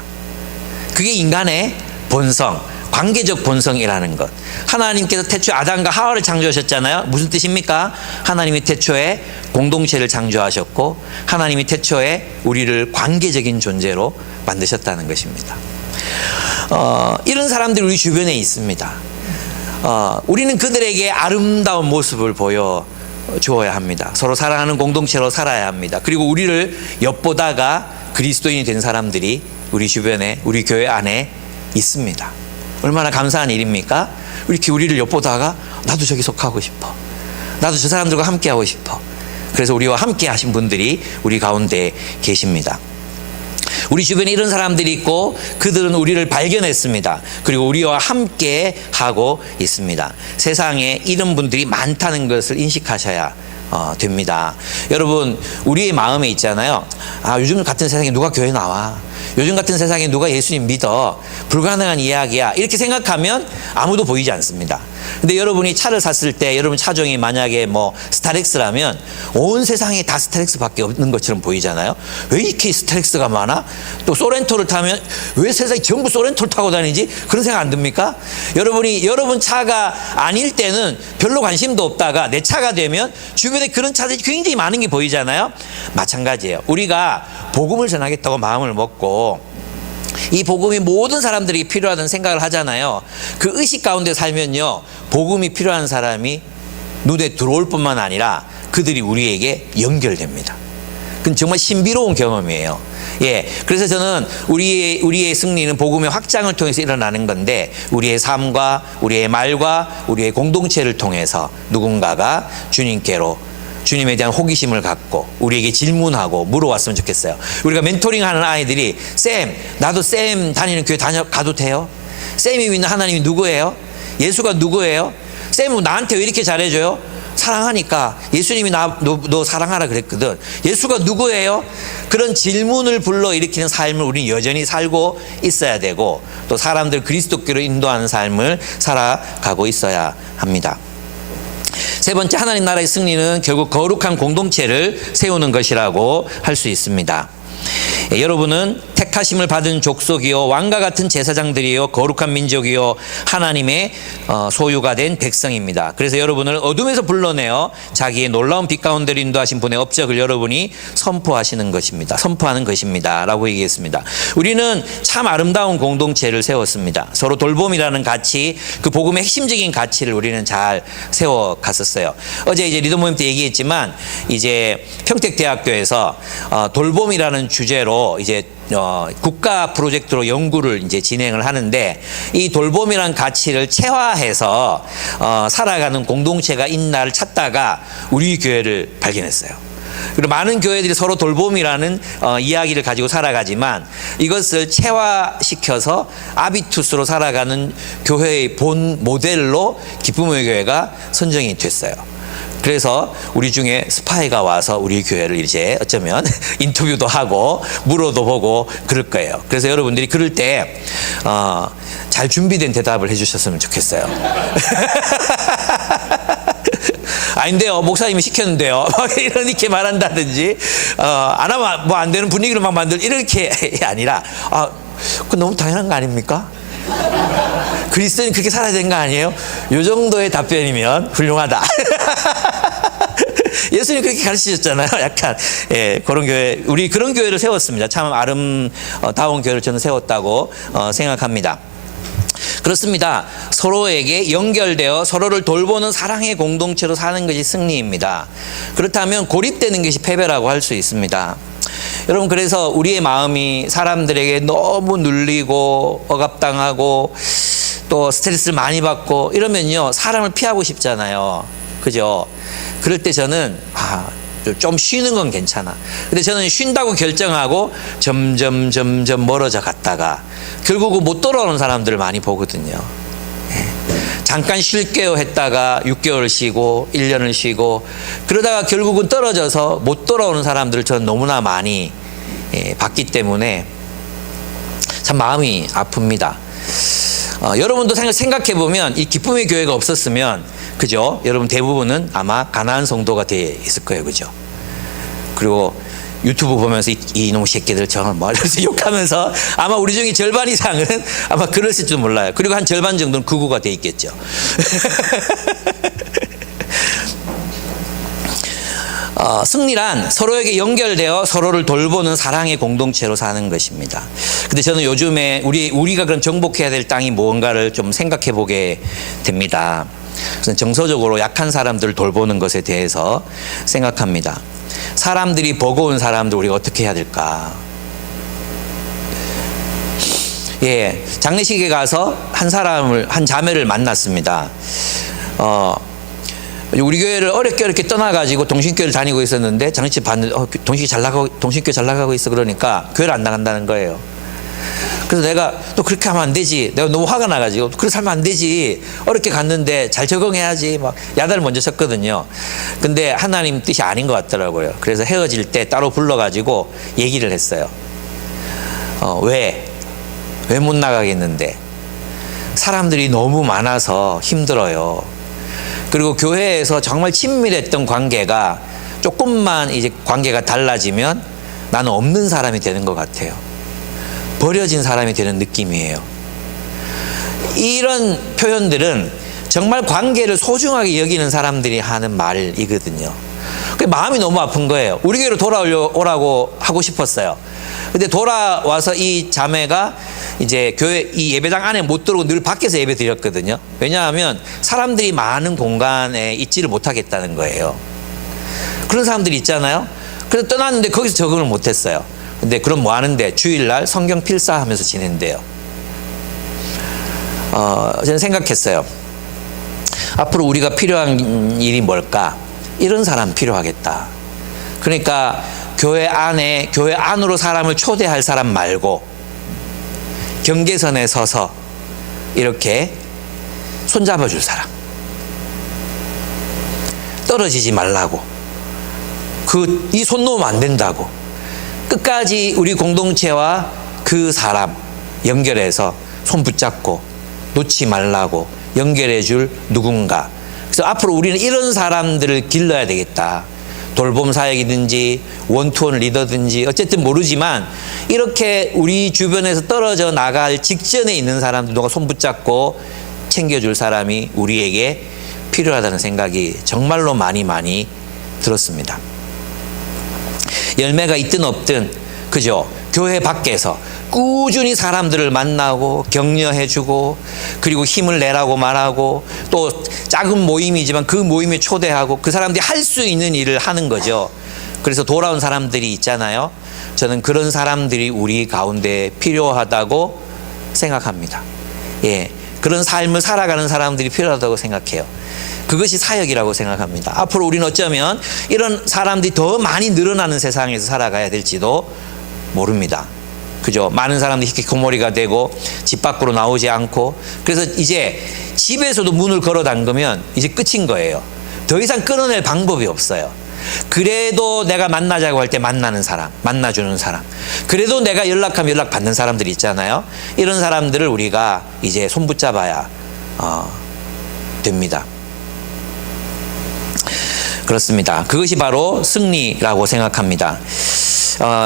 그게 인간의 본성, 관계적 본성이라는 것. 하나님께서 태초에 아담과 하와를 창조하셨잖아요. 무슨 뜻입니까? 하나님이 태초에 공동체를 창조하셨고 하나님이 태초에 우리를 관계적인 존재로 만드셨다는 것입니다. 이런 사람들이 우리 주변에 있습니다. 우리는 그들에게 아름다운 모습을 보여주어야 합니다. 서로 사랑하는 공동체로 살아야 합니다. 그리고 우리를 엿보다가 그리스도인이 된 사람들이 우리 주변에, 우리 교회 안에 있습니다. 얼마나 감사한 일입니까? 이렇게 우리를 엿보다가 나도 저기 속하고 싶어. 나도 저 사람들과 함께 하고 싶어. 그래서 우리와 함께 하신 분들이 우리 가운데 계십니다. 우리 주변에 이런 사람들이 있고 그들은 우리를 발견했습니다. 그리고 우리와 함께 하고 있습니다. 세상에 이런 분들이 많다는 것을 인식하셔야 됩니다. 여러분, 우리의 마음에 있잖아요. 아, 요즘 같은 세상에 누가 교회 나와? 요즘 같은 세상에 누가 예수님 믿어? 불가능한 이야기야. 이렇게 생각하면 아무도 보이지 않습니다. 근데 여러분이 차를 샀을 때 여러분 차종이 만약에 뭐 스타렉스라면 온 세상에 다 스타렉스밖에 없는 것처럼 보이잖아요. 왜 이렇게 스타렉스가 많아? 또 소렌토를 타면 왜 세상에 전부 소렌토를 타고 다니지? 그런 생각 안 듭니까? 여러분 차가 아닐 때는 별로 관심도 없다가 내 차가 되면 주변에 그런 차들이 굉장히 많은 게 보이잖아요. 마찬가지예요. 우리가 복음을 전하겠다고 마음을 먹고 이 복음이 모든 사람들에게 필요하다는 생각을 하잖아요. 그 의식 가운데 살면요, 복음이 필요한 사람이 눈에 들어올 뿐만 아니라 그들이 우리에게 연결됩니다. 그건 정말 신비로운 경험이에요. 예, 그래서 저는 우리의 승리는 복음의 확장을 통해서 일어나는 건데, 우리의 삶과 우리의 말과 우리의 공동체를 통해서 누군가가 주님에 대한 호기심을 갖고 우리에게 질문하고 물어왔으면 좋겠어요. 우리가 멘토링하는 아이들이 쌤, 나도 쌤 다니는 교회 가도 돼요? 쌤이 믿는 하나님이 누구예요? 예수가 누구예요? 쌤은 나한테 왜 이렇게 잘해줘요? 사랑하니까. 예수님이 너 사랑하라 그랬거든. 예수가 누구예요? 그런 질문을 불러일으키는 삶을 우리는 여전히 살고 있어야 되고, 또 사람들 그리스도께로 인도하는 삶을 살아가고 있어야 합니다. 세 번째, 하나님 나라의 승리는 결국 거룩한 공동체를 세우는 것이라고 할 수 있습니다. 여러분은 택하심을 받은 족속이요, 왕과 같은 제사장들이요, 거룩한 민족이요, 하나님의 소유가 된 백성입니다. 그래서 여러분을 어둠에서 불러내어 자기의 놀라운 빛 가운데로 인도하신 분의 업적을 여러분이 선포하는 것입니다 라고 얘기했습니다. 우리는 참 아름다운 공동체를 세웠습니다. 서로 돌봄이라는 가치, 그 복음의 핵심적인 가치를 우리는 잘 세워갔었어요. 어제 이제 리더 모임 때 얘기했지만, 이제 평택대학교에서 돌봄이라는 주제로 이제 국가 프로젝트로 연구를 이제 진행을 하는데, 이 돌봄이란 가치를 체화해서 살아가는 공동체가 있나를 찾다가 우리 교회를 발견했어요. 그리고 많은 교회들이 서로 돌봄이라는 이야기를 가지고 살아가지만, 이것을 체화시켜서 아비투스로 살아가는 교회의 본 모델로 기쁨의 교회가 선정이 됐어요. 그래서 우리 중에 스파이가 와서 우리 교회를 이제 어쩌면 인터뷰도 하고 물어도 보고 그럴 거예요. 그래서 여러분들이 그럴 때 잘 준비된 대답을 해주셨으면 좋겠어요. 아닌데요, 목사님이 시켰는데요, 이렇게 말한다든지, 안 하면 뭐 안 되는 분위기를 막 이렇게 아니라, 그건 너무 당연한 거 아닙니까? 그리스도인 그렇게 살아야 되는 거 아니에요? 이 정도의 답변이면 훌륭하다. 예수님 그렇게 가르치셨잖아요. 약간, 예, 그런 교회, 우리 그런 교회를 세웠습니다. 참 아름다운 교회를 저는 세웠다고 생각합니다. 그렇습니다. 서로에게 연결되어 서로를 돌보는 사랑의 공동체로 사는 것이 승리입니다. 그렇다면 고립되는 것이 패배라고 할 수 있습니다. 여러분, 그래서 우리의 마음이 사람들에게 너무 눌리고 억압당하고 또 스트레스를 많이 받고 이러면요, 사람을 피하고 싶잖아요. 그죠? 그럴 때 저는 좀 쉬는 건 괜찮아. 근데 저는 쉰다고 결정하고 점점 멀어져 갔다가 결국은 못 돌아오는 사람들을 많이 보거든요. 잠깐 쉴게요 했다가 6개월 쉬고 1년을 쉬고, 그러다가 결국은 떨어져서 못 돌아오는 사람들을 저는 너무나 많이 봤기 때문에 참 마음이 아픕니다. 여러분도 생각해보면 이 기쁨의 교회가 없었으면, 그죠? 여러분 대부분은 아마 가난한 성도가 돼 있을 거예요. 그죠? 그리고 유튜브 보면서 이놈의 새끼들 저는 뭐 이러면서 욕하면서 아마 우리 중에 절반 이상은 아마 그랬을지도 몰라요. 그리고 한 절반 정도는 극우가 돼 있겠죠. 승리란 서로에게 연결되어 서로를 돌보는 사랑의 공동체로 사는 것입니다. 근데 저는 요즘에 우리가 그럼 정복해야 될 땅이 무언가를 좀 생각해 보게 됩니다. 그래서 정서적으로 약한 사람들을 돌보는 것에 대해서 생각합니다. 사람들이 버거운 사람들 우리가 어떻게 해야 될까? 예, 장례식에 가서 한 자매를 만났습니다. 우리 교회를 어렵게 떠나가지고 동신교회를 다니고 있었는데, 장례식 봤는데 동신교회 잘 나가고 있어. 그러니까 교회를 안 나간다는 거예요. 그래서 내가 또 그렇게 하면 안 되지. 내가 너무 화가 나가지고 그렇게 하면 안 되지. 어렵게 갔는데 잘 적응해야지. 막 야단을 먼저 쳤거든요. 근데 하나님 뜻이 아닌 것 같더라고요. 그래서 헤어질 때 따로 불러가지고 얘기를 했어요. 왜 못 나가겠는데? 사람들이 너무 많아서 힘들어요. 그리고 교회에서 정말 친밀했던 관계가 조금만 이제 관계가 달라지면 나는 없는 사람이 되는 것 같아요. 버려진 사람이 되는 느낌이에요. 이런 표현들은 정말 관계를 소중하게 여기는 사람들이 하는 말이거든요. 마음이 너무 아픈 거예요. 우리 교회로 돌아오라고 하고 싶었어요. 근데 돌아와서 이 자매가 이제 교회 이 예배당 안에 못 들어오고 늘 밖에서 예배 드렸거든요. 왜냐하면 사람들이 많은 공간에 있지를 못하겠다는 거예요. 그런 사람들이 있잖아요. 그래서 떠났는데 거기서 적응을 못했어요. 근데 그럼 뭐 하는데? 주일날 성경 필사하면서 지낸대요. 저는 생각했어요. 앞으로 우리가 필요한 일이 뭘까? 이런 사람 필요하겠다. 그러니까 교회 안으로 사람을 초대할 사람 말고 경계선에 서서 이렇게 손잡아 줄 사람. 떨어지지 말라고. 이 손 놓으면 안 된다고. 끝까지 우리 공동체와 그 사람 연결해서 손 붙잡고 놓지 말라고 연결해 줄 누군가. 그래서 앞으로 우리는 이런 사람들을 길러야 되겠다. 돌봄 사역이든지 원투원 리더든지 어쨌든 모르지만 이렇게 우리 주변에서 떨어져 나갈 직전에 있는 사람들 누가 손 붙잡고 챙겨줄 사람이 우리에게 필요하다는 생각이 정말로 많이 들었습니다. 열매가 있든 없든 그죠? 교회 밖에서 꾸준히 사람들을 만나고 격려해주고 그리고 힘을 내라고 말하고 또 작은 모임이지만 그 모임에 초대하고 그 사람들이 할 수 있는 일을 하는 거죠. 그래서 돌아온 사람들이 있잖아요. 저는 그런 사람들이 우리 가운데 필요하다고 생각합니다. 예, 그런 삶을 살아가는 사람들이 필요하다고 생각해요. 그것이 사역이라고 생각합니다. 앞으로 우리는 어쩌면 이런 사람들이 더 많이 늘어나는 세상에서 살아가야 될지도 모릅니다. 그죠? 많은 사람들이 히키코모리가 되고 집 밖으로 나오지 않고 그래서 이제 집에서도 문을 걸어 잠그면 이제 끝인 거예요. 더 이상 끊어낼 방법이 없어요. 그래도 내가 만나자고 할 때 만나는 사람, 만나주는 사람. 그래도 내가 연락하면 연락 받는 사람들이 있잖아요. 이런 사람들을 우리가 이제 손 붙잡아야 됩니다. 그렇습니다. 그것이 바로 승리라고 생각합니다.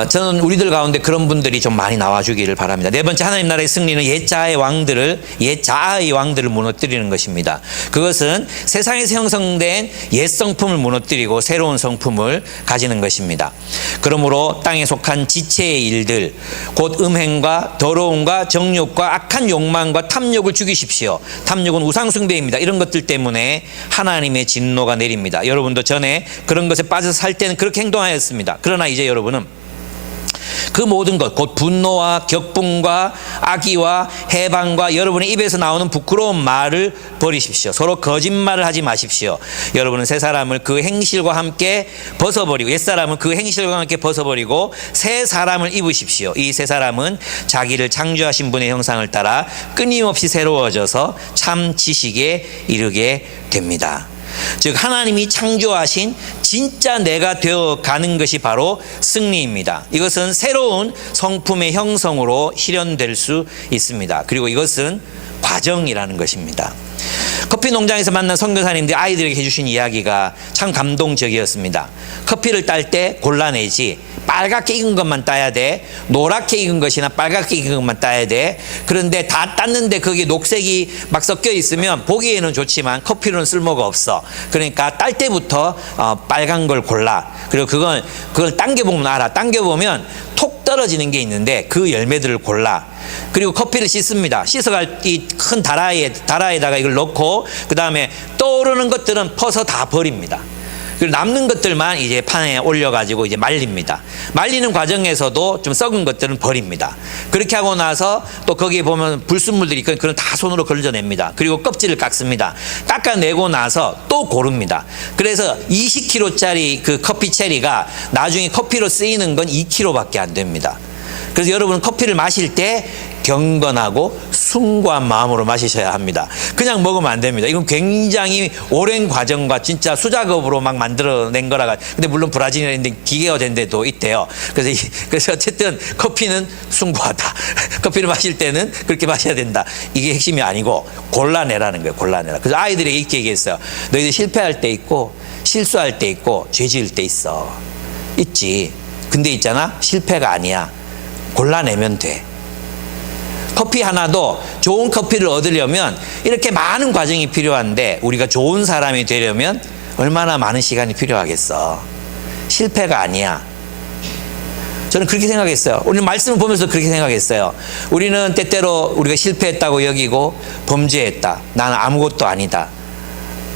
저는 우리들 가운데 그런 분들이 좀 많이 나와주기를 바랍니다. 네 번째, 하나님 나라의 승리는 옛자의 왕들을 무너뜨리는 것입니다. 그것은 세상에서 형성된 옛 성품을 무너뜨리고 새로운 성품을 가지는 것입니다. 그러므로 땅에 속한 지체의 일들, 곧 음행과 더러움과 정욕과 악한 욕망과 탐욕을 죽이십시오. 탐욕은 우상숭배입니다. 이런 것들 때문에 하나님의 진노가 내립니다. 여러분도 전에 그런 것에 빠져서 살 때는 그렇게 행동하였습니다. 그러나 이제 여러분은 그 모든 것, 곧 분노와 격분과 악의와 해방과 여러분의 입에서 나오는 부끄러운 말을 버리십시오. 서로 거짓말을 하지 마십시오. 여러분은 새 사람을 그 행실과 함께 벗어버리고 옛 사람은 그 행실과 함께 벗어버리고 새 사람을 입으십시오. 이 새 사람은 자기를 창조하신 분의 형상을 따라 끊임없이 새로워져서 참 지식에 이르게 됩니다. 즉 하나님이 창조하신 진짜 내가 되어가는 것이 바로 승리입니다. 이것은 새로운 성품의 형성으로 실현될 수 있습니다. 그리고 이것은 과정이라는 것입니다. 커피 농장에서 만난 선교사님들이 아이들에게 해주신 이야기가 참 감동적이었습니다. 커피를 딸 때 골라내지 빨갛게 익은 것만 따야 돼. 노랗게 익은 것이나 빨갛게 익은 것만 따야 돼. 그런데 다 땄는데 거기에 녹색이 막 섞여 있으면 보기에는 좋지만 커피로는 쓸모가 없어. 그러니까 딸 때부터 빨간 걸 골라. 그리고 그걸 당겨보면 알아. 당겨보면 톡 떨어지는 게 있는데 그 열매들을 골라. 그리고 커피를 씻습니다. 씻어갈 이 큰 다라에다가 이걸 넣고 그 다음에 떠오르는 것들은 퍼서 다 버립니다. 그리고 남는 것들만 이제 판에 올려가지고 이제 말립니다. 말리는 과정에서도 좀 썩은 것들은 버립니다. 그렇게 하고 나서 또 거기에 보면 불순물들이 있거든요. 그건 다 손으로 걸러냅니다. 그리고 껍질을 깎습니다. 깎아내고 나서 또 고릅니다. 그래서 20kg짜리 그 커피 체리가 나중에 커피로 쓰이는 건 2kg밖에 안 됩니다. 그래서 여러분 커피를 마실 때 경건하고 숭고한 마음으로 마시셔야 합니다. 그냥 먹으면 안 됩니다. 이건 굉장히 오랜 과정과 진짜 수작업으로 막 만들어낸 거라가. 근데 물론 브라질에 기계가 된 데도 있대요. 그래서 어쨌든 커피는 숭고하다. 커피를 마실 때는 그렇게 마셔야 된다. 이게 핵심이 아니고 골라내라는 거예요. 골라내라. 그래서 아이들에게 이렇게 얘기했어요. 너희들 실패할 때 있고 실수할 때 있고 죄 지을 때 있어. 있지. 근데 있잖아. 실패가 아니야. 골라내면 돼. 커피 하나도 좋은 커피를 얻으려면 이렇게 많은 과정이 필요한데 우리가 좋은 사람이 되려면 얼마나 많은 시간이 필요하겠어. 실패가 아니야. 저는 그렇게 생각했어요. 우리는 말씀을 보면서 그렇게 생각했어요. 우리는 때때로 우리가 실패했다고 여기고 범죄했다. 나는 아무것도 아니다.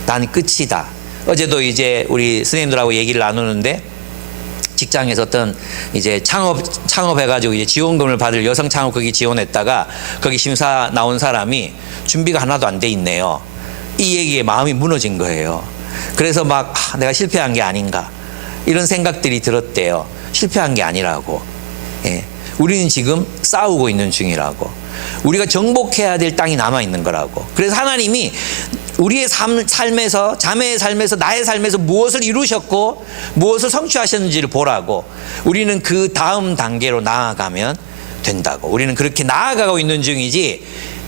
난 끝이다. 어제도 이제 우리 선생님들하고 얘기를 나누는데 직장에서 어떤 이제 창업해가지고 이제 지원금을 받을 여성 창업 거기 지원했다가 거기 심사 나온 사람이 준비가 하나도 안 돼 있네요. 이 얘기에 마음이 무너진 거예요. 그래서 막 내가 실패한 게 아닌가 이런 생각들이 들었대요. 실패한 게 아니라고. 예. 우리는 지금 싸우고 있는 중이라고. 우리가 정복해야 될 땅이 남아 있는 거라고. 그래서 하나님이 우리의 삶에서 자매의 삶에서 나의 삶에서 무엇을 이루셨고 무엇을 성취하셨는지를 보라고. 우리는 그 다음 단계로 나아가면 된다고. 우리는 그렇게 나아가고 있는 중이지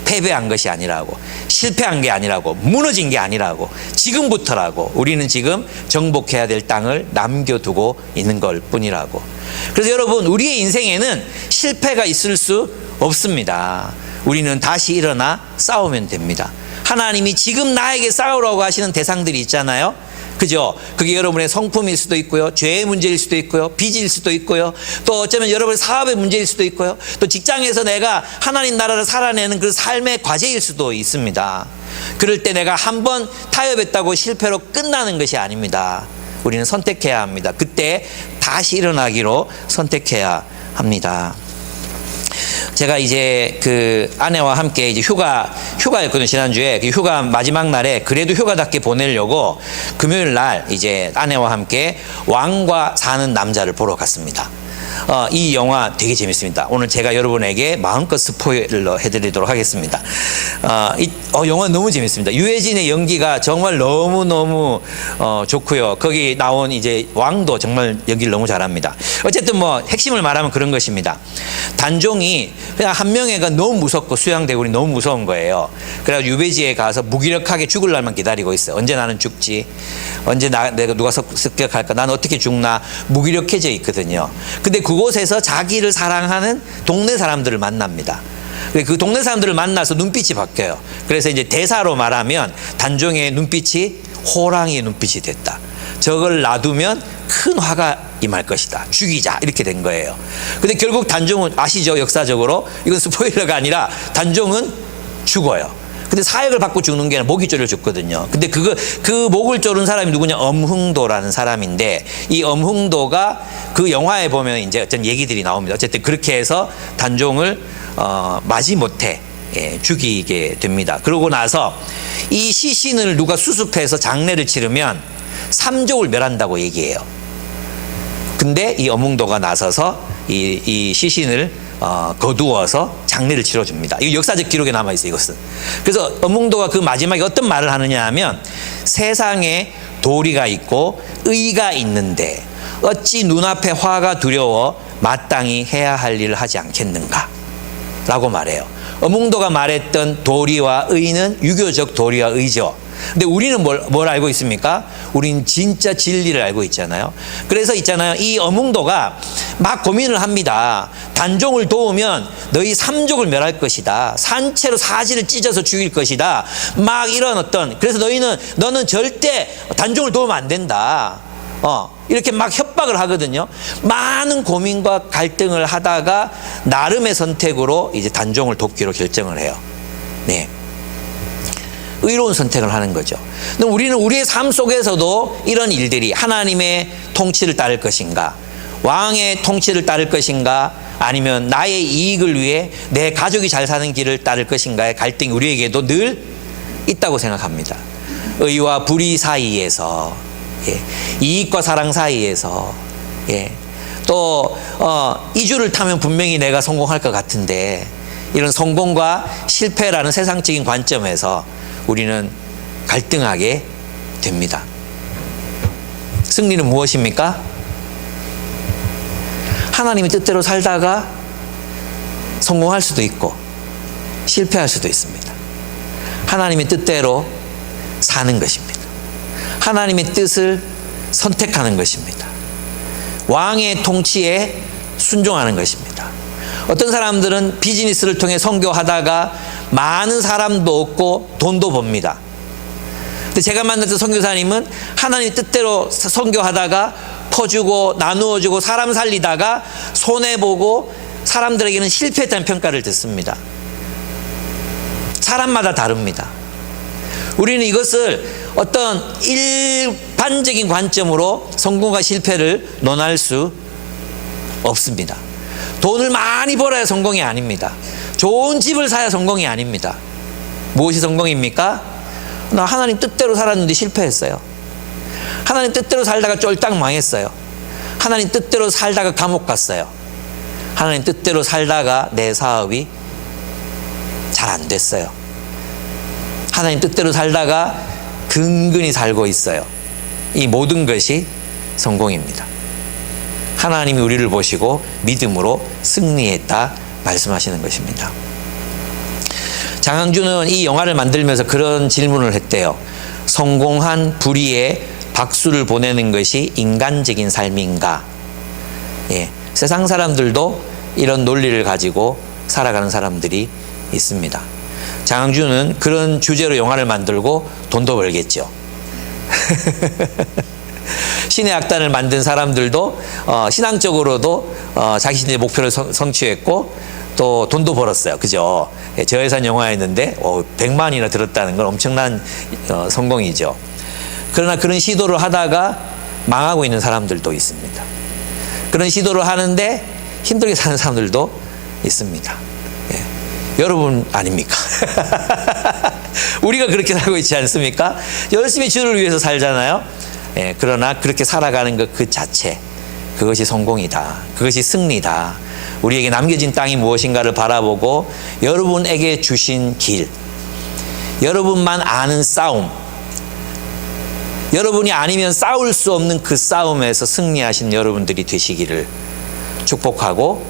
패배한 것이 아니라고. 실패한 게 아니라고. 무너진 게 아니라고. 지금부터라고. 우리는 지금 정복해야 될 땅을 남겨두고 있는 걸 뿐이라고. 그래서 여러분 우리의 인생에는 실패가 있을 수 없습니다. 우리는 다시 일어나 싸우면 됩니다. 하나님이 지금 나에게 싸우라고 하시는 대상들이 있잖아요. 그죠? 그게 여러분의 성품일 수도 있고요. 죄의 문제일 수도 있고요. 빚일 수도 있고요. 또 어쩌면 여러분의 사업의 문제일 수도 있고요. 또 직장에서 내가 하나님 나라를 살아내는 그 삶의 과제일 수도 있습니다. 그럴 때 내가 한번 타협했다고 실패로 끝나는 것이 아닙니다. 우리는 선택해야 합니다. 그때 다시 일어나기로 선택해야 합니다. 제가 이제 그 아내와 함께 이제 휴가였거든요. 지난주에 그 휴가 마지막 날에 그래도 휴가답게 보내려고 금요일 날 이제 아내와 함께 왕과 사는 남자를 보러 갔습니다. 이 영화 되게 재밌습니다. 오늘 제가 여러분에게 마음껏 스포일러 해드리도록 하겠습니다. 영화 너무 재밌습니다. 유해진의 연기가 정말 너무너무 좋고요. 거기 나온 이제 왕도 정말 연기를 너무 잘합니다. 어쨌든 뭐 핵심을 말하면 그런 것입니다. 단종이 그냥 한 명애가 너무 무섭고 수양대군이 너무 무서운 거예요. 그래서 유배지에 가서 무기력하게 죽을 날만 기다리고 있어요. 언제 나는 죽지? 언제 내가 누가 습격할까? 나는 어떻게 죽나? 무기력해져 있거든요. 근데 그곳에서 자기를 사랑하는 동네 사람들을 만납니다. 그 동네 사람들을 만나서 눈빛이 바뀌어요. 그래서 이제 대사로 말하면 단종의 눈빛이 호랑이의 눈빛이 됐다. 저걸 놔두면 큰 화가 임할 것이다. 죽이자. 이렇게 된 거예요. 근데 결국 단종은 아시죠? 역사적으로 이건 스포일러가 아니라 단종은 죽어요. 근데 사역을 받고 죽는 게 아니라 목이 죽거든요. 근데 그 목을 조른 사람이 누구냐? 엄흥도라는 사람인데 이 엄흥도가 그 영화에 보면 이제 어떤 얘기들이 나옵니다. 어쨌든 그렇게 해서 단종을 마지못해 죽이게 됩니다. 그러고 나서 이 시신을 누가 수습해서 장례를 치르면 3족을 멸한다고 얘기해요. 근데 이 엄흥도가 나서서 이 시신을 거두어서 장례를 치러줍니다. 이거 역사적 기록에 남아있어요. 이것은. 그래서 엄흥도가 그 마지막에 어떤 말을 하느냐 하면 세상에 도리가 있고 의가 있는데 어찌 눈앞에 화가 두려워 마땅히 해야 할 일을 하지 않겠는가 라고 말해요. 엄흥도가 말했던 도리와 의는 유교적 도리와 의죠. 근데 우리는 뭘 알고 있습니까? 우린 진짜 진리를 알고 있잖아요. 그래서 있잖아요. 이 엄흥도가 막 고민을 합니다. 단종을 도우면 너희 3족을 멸할 것이다. 산채로 사지를 찢어서 죽일 것이다. 막 이런 그래서 너는 절대 단종을 도우면 안 된다. 이렇게 막 협박을 하거든요. 많은 고민과 갈등을 하다가 나름의 선택으로 이제 단종을 돕기로 결정을 해요. 네. 의로운 선택을 하는 거죠. 우리는 우리의 삶 속에서도 이런 일들이 하나님의 통치를 따를 것인가, 왕의 통치를 따를 것인가, 아니면 나의 이익을 위해 내 가족이 잘 사는 길을 따를 것인가의 갈등이 우리에게도 늘 있다고 생각합니다. 의와 불의 사이에서, 이익과 사랑 사이에서, 또 이주를 타면 분명히 내가 성공할 것 같은데 이런 성공과 실패라는 세상적인 관점에서 우리는 갈등하게 됩니다. 승리는 무엇입니까? 하나님의 뜻대로 살다가 성공할 수도 있고 실패할 수도 있습니다. 하나님의 뜻대로 사는 것입니다. 하나님의 뜻을 선택하는 것입니다. 왕의 통치에 순종하는 것입니다. 어떤 사람들은 비즈니스를 통해 선교하다가 많은 사람도 얻고 돈도 법니다. 근데 제가 만났던 선교사님은 하나님 뜻대로 선교하다가 퍼주고 나누어주고 사람 살리다가 손해보고 사람들에게는 실패했다는 평가를 듣습니다. 사람마다 다릅니다. 우리는 이것을 어떤 일반적인 관점으로 성공과 실패를 논할 수 없습니다. 돈을 많이 벌어야 성공이 아닙니다. 좋은 집을 사야 성공이 아닙니다. 무엇이 성공입니까? 나 하나님 뜻대로 살았는데 실패했어요. 하나님 뜻대로 살다가 쫄딱 망했어요. 하나님 뜻대로 살다가 감옥 갔어요. 하나님 뜻대로 살다가 내 사업이 잘 안 됐어요. 하나님 뜻대로 살다가 근근히 살고 있어요. 이 모든 것이 성공입니다. 하나님이 우리를 보시고 믿음으로 승리했다 말씀하시는 것입니다. 장항준은 이 영화를 만들면서 그런 질문을 했대요. 성공한 불의에 박수를 보내는 것이 인간적인 삶인가? 예, 세상 사람들도 이런 논리를 가지고 살아가는 사람들이 있습니다. 장항준은 그런 주제로 영화를 만들고 돈도 벌겠죠. 신의 악단을 만든 사람들도 신앙적으로도 자신의 목표를 성취했고 또 돈도 벌었어요. 그죠? 저예산 영화였는데 100만이나 들었다는 건 엄청난 성공이죠. 그러나 그런 시도를 하다가 망하고 있는 사람들도 있습니다. 그런 시도를 하는데 힘들게 사는 사람들도 있습니다. 예. 여러분 아닙니까? 우리가 그렇게 살고 있지 않습니까? 열심히 주를 위해서 살잖아요. 예, 그러나 그렇게 살아가는 것 그 자체, 그것이 성공이다. 그것이 승리다. 우리에게 남겨진 땅이 무엇인가를 바라보고 여러분에게 주신 길, 여러분만 아는 싸움, 여러분이 아니면 싸울 수 없는 그 싸움에서 승리하신 여러분들이 되시기를 축복하고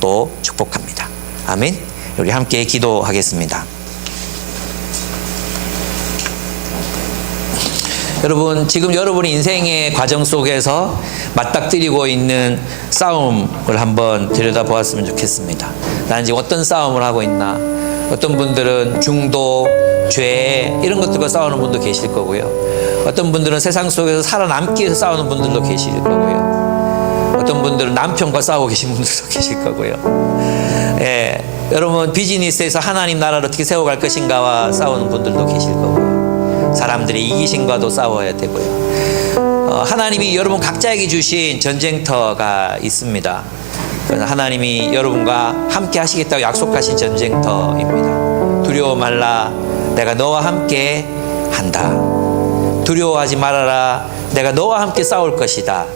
또 축복합니다. 아멘. 우리 함께 기도하겠습니다. 여러분, 지금 여러분의 인생의 과정 속에서 맞닥뜨리고 있는 싸움을 한번 들여다보았으면 좋겠습니다. 나는 지금 어떤 싸움을 하고 있나? 어떤 분들은 중독, 죄 이런 것들과 싸우는 분도 계실 거고요. 어떤 분들은 세상 속에서 살아남기 위해서 싸우는 분들도 계실 거고요. 어떤 분들은 남편과 싸우고 계신 분들도 계실 거고요. 예, 여러분 비즈니스에서 하나님 나라를 어떻게 세워갈 것인가와 싸우는 분들도 계실 거고요. 사람들의 이기심과도 싸워야 되고요. 하나님이 여러분 각자에게 주신 전쟁터가 있습니다. 하나님이 여러분과 함께 하시겠다고 약속하신 전쟁터입니다. 두려워 말라, 내가 너와 함께 한다. 두려워하지 말아라, 내가 너와 함께 싸울 것이다.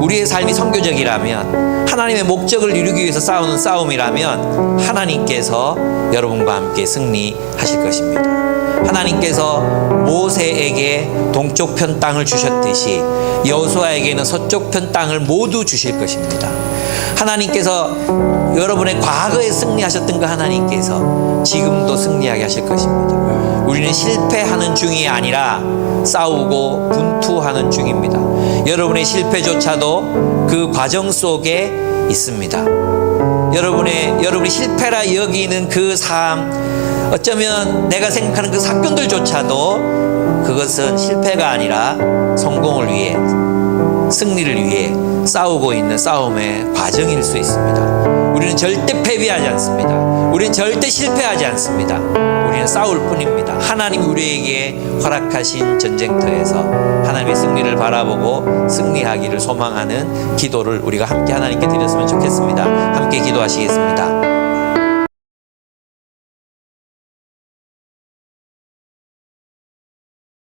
우리의 삶이 선교적이라면, 하나님의 목적을 이루기 위해서 싸우는 싸움이라면 하나님께서 여러분과 함께 승리하실 것입니다. 하나님께서 모세에게 동쪽 편 땅을 주셨듯이 여호수아에게는 서쪽 편 땅을 모두 주실 것입니다. 하나님께서 여러분의 과거에 승리하셨던 그 하나님께서 지금도 승리하게 하실 것입니다. 우리는 실패하는 중이 아니라 싸우고 분투하는 중입니다. 여러분의 실패조차도 그 과정 속에 있습니다. 여러분이 실패라 여기는 그 삶, 어쩌면 내가 생각하는 그 사건들조차도 그것은 실패가 아니라 성공을 위해, 승리를 위해 싸우고 있는 싸움의 과정일 수 있습니다. 우리는 절대 패배하지 않습니다. 우리는 절대 실패하지 않습니다. 우리는 싸울 뿐입니다. 하나님이 우리에게 허락하신 전쟁터에서 하나님의 승리를 바라보고 승리하기를 소망하는 기도를 우리가 함께 하나님께 드렸으면 좋겠습니다. 함께 기도하시겠습니다.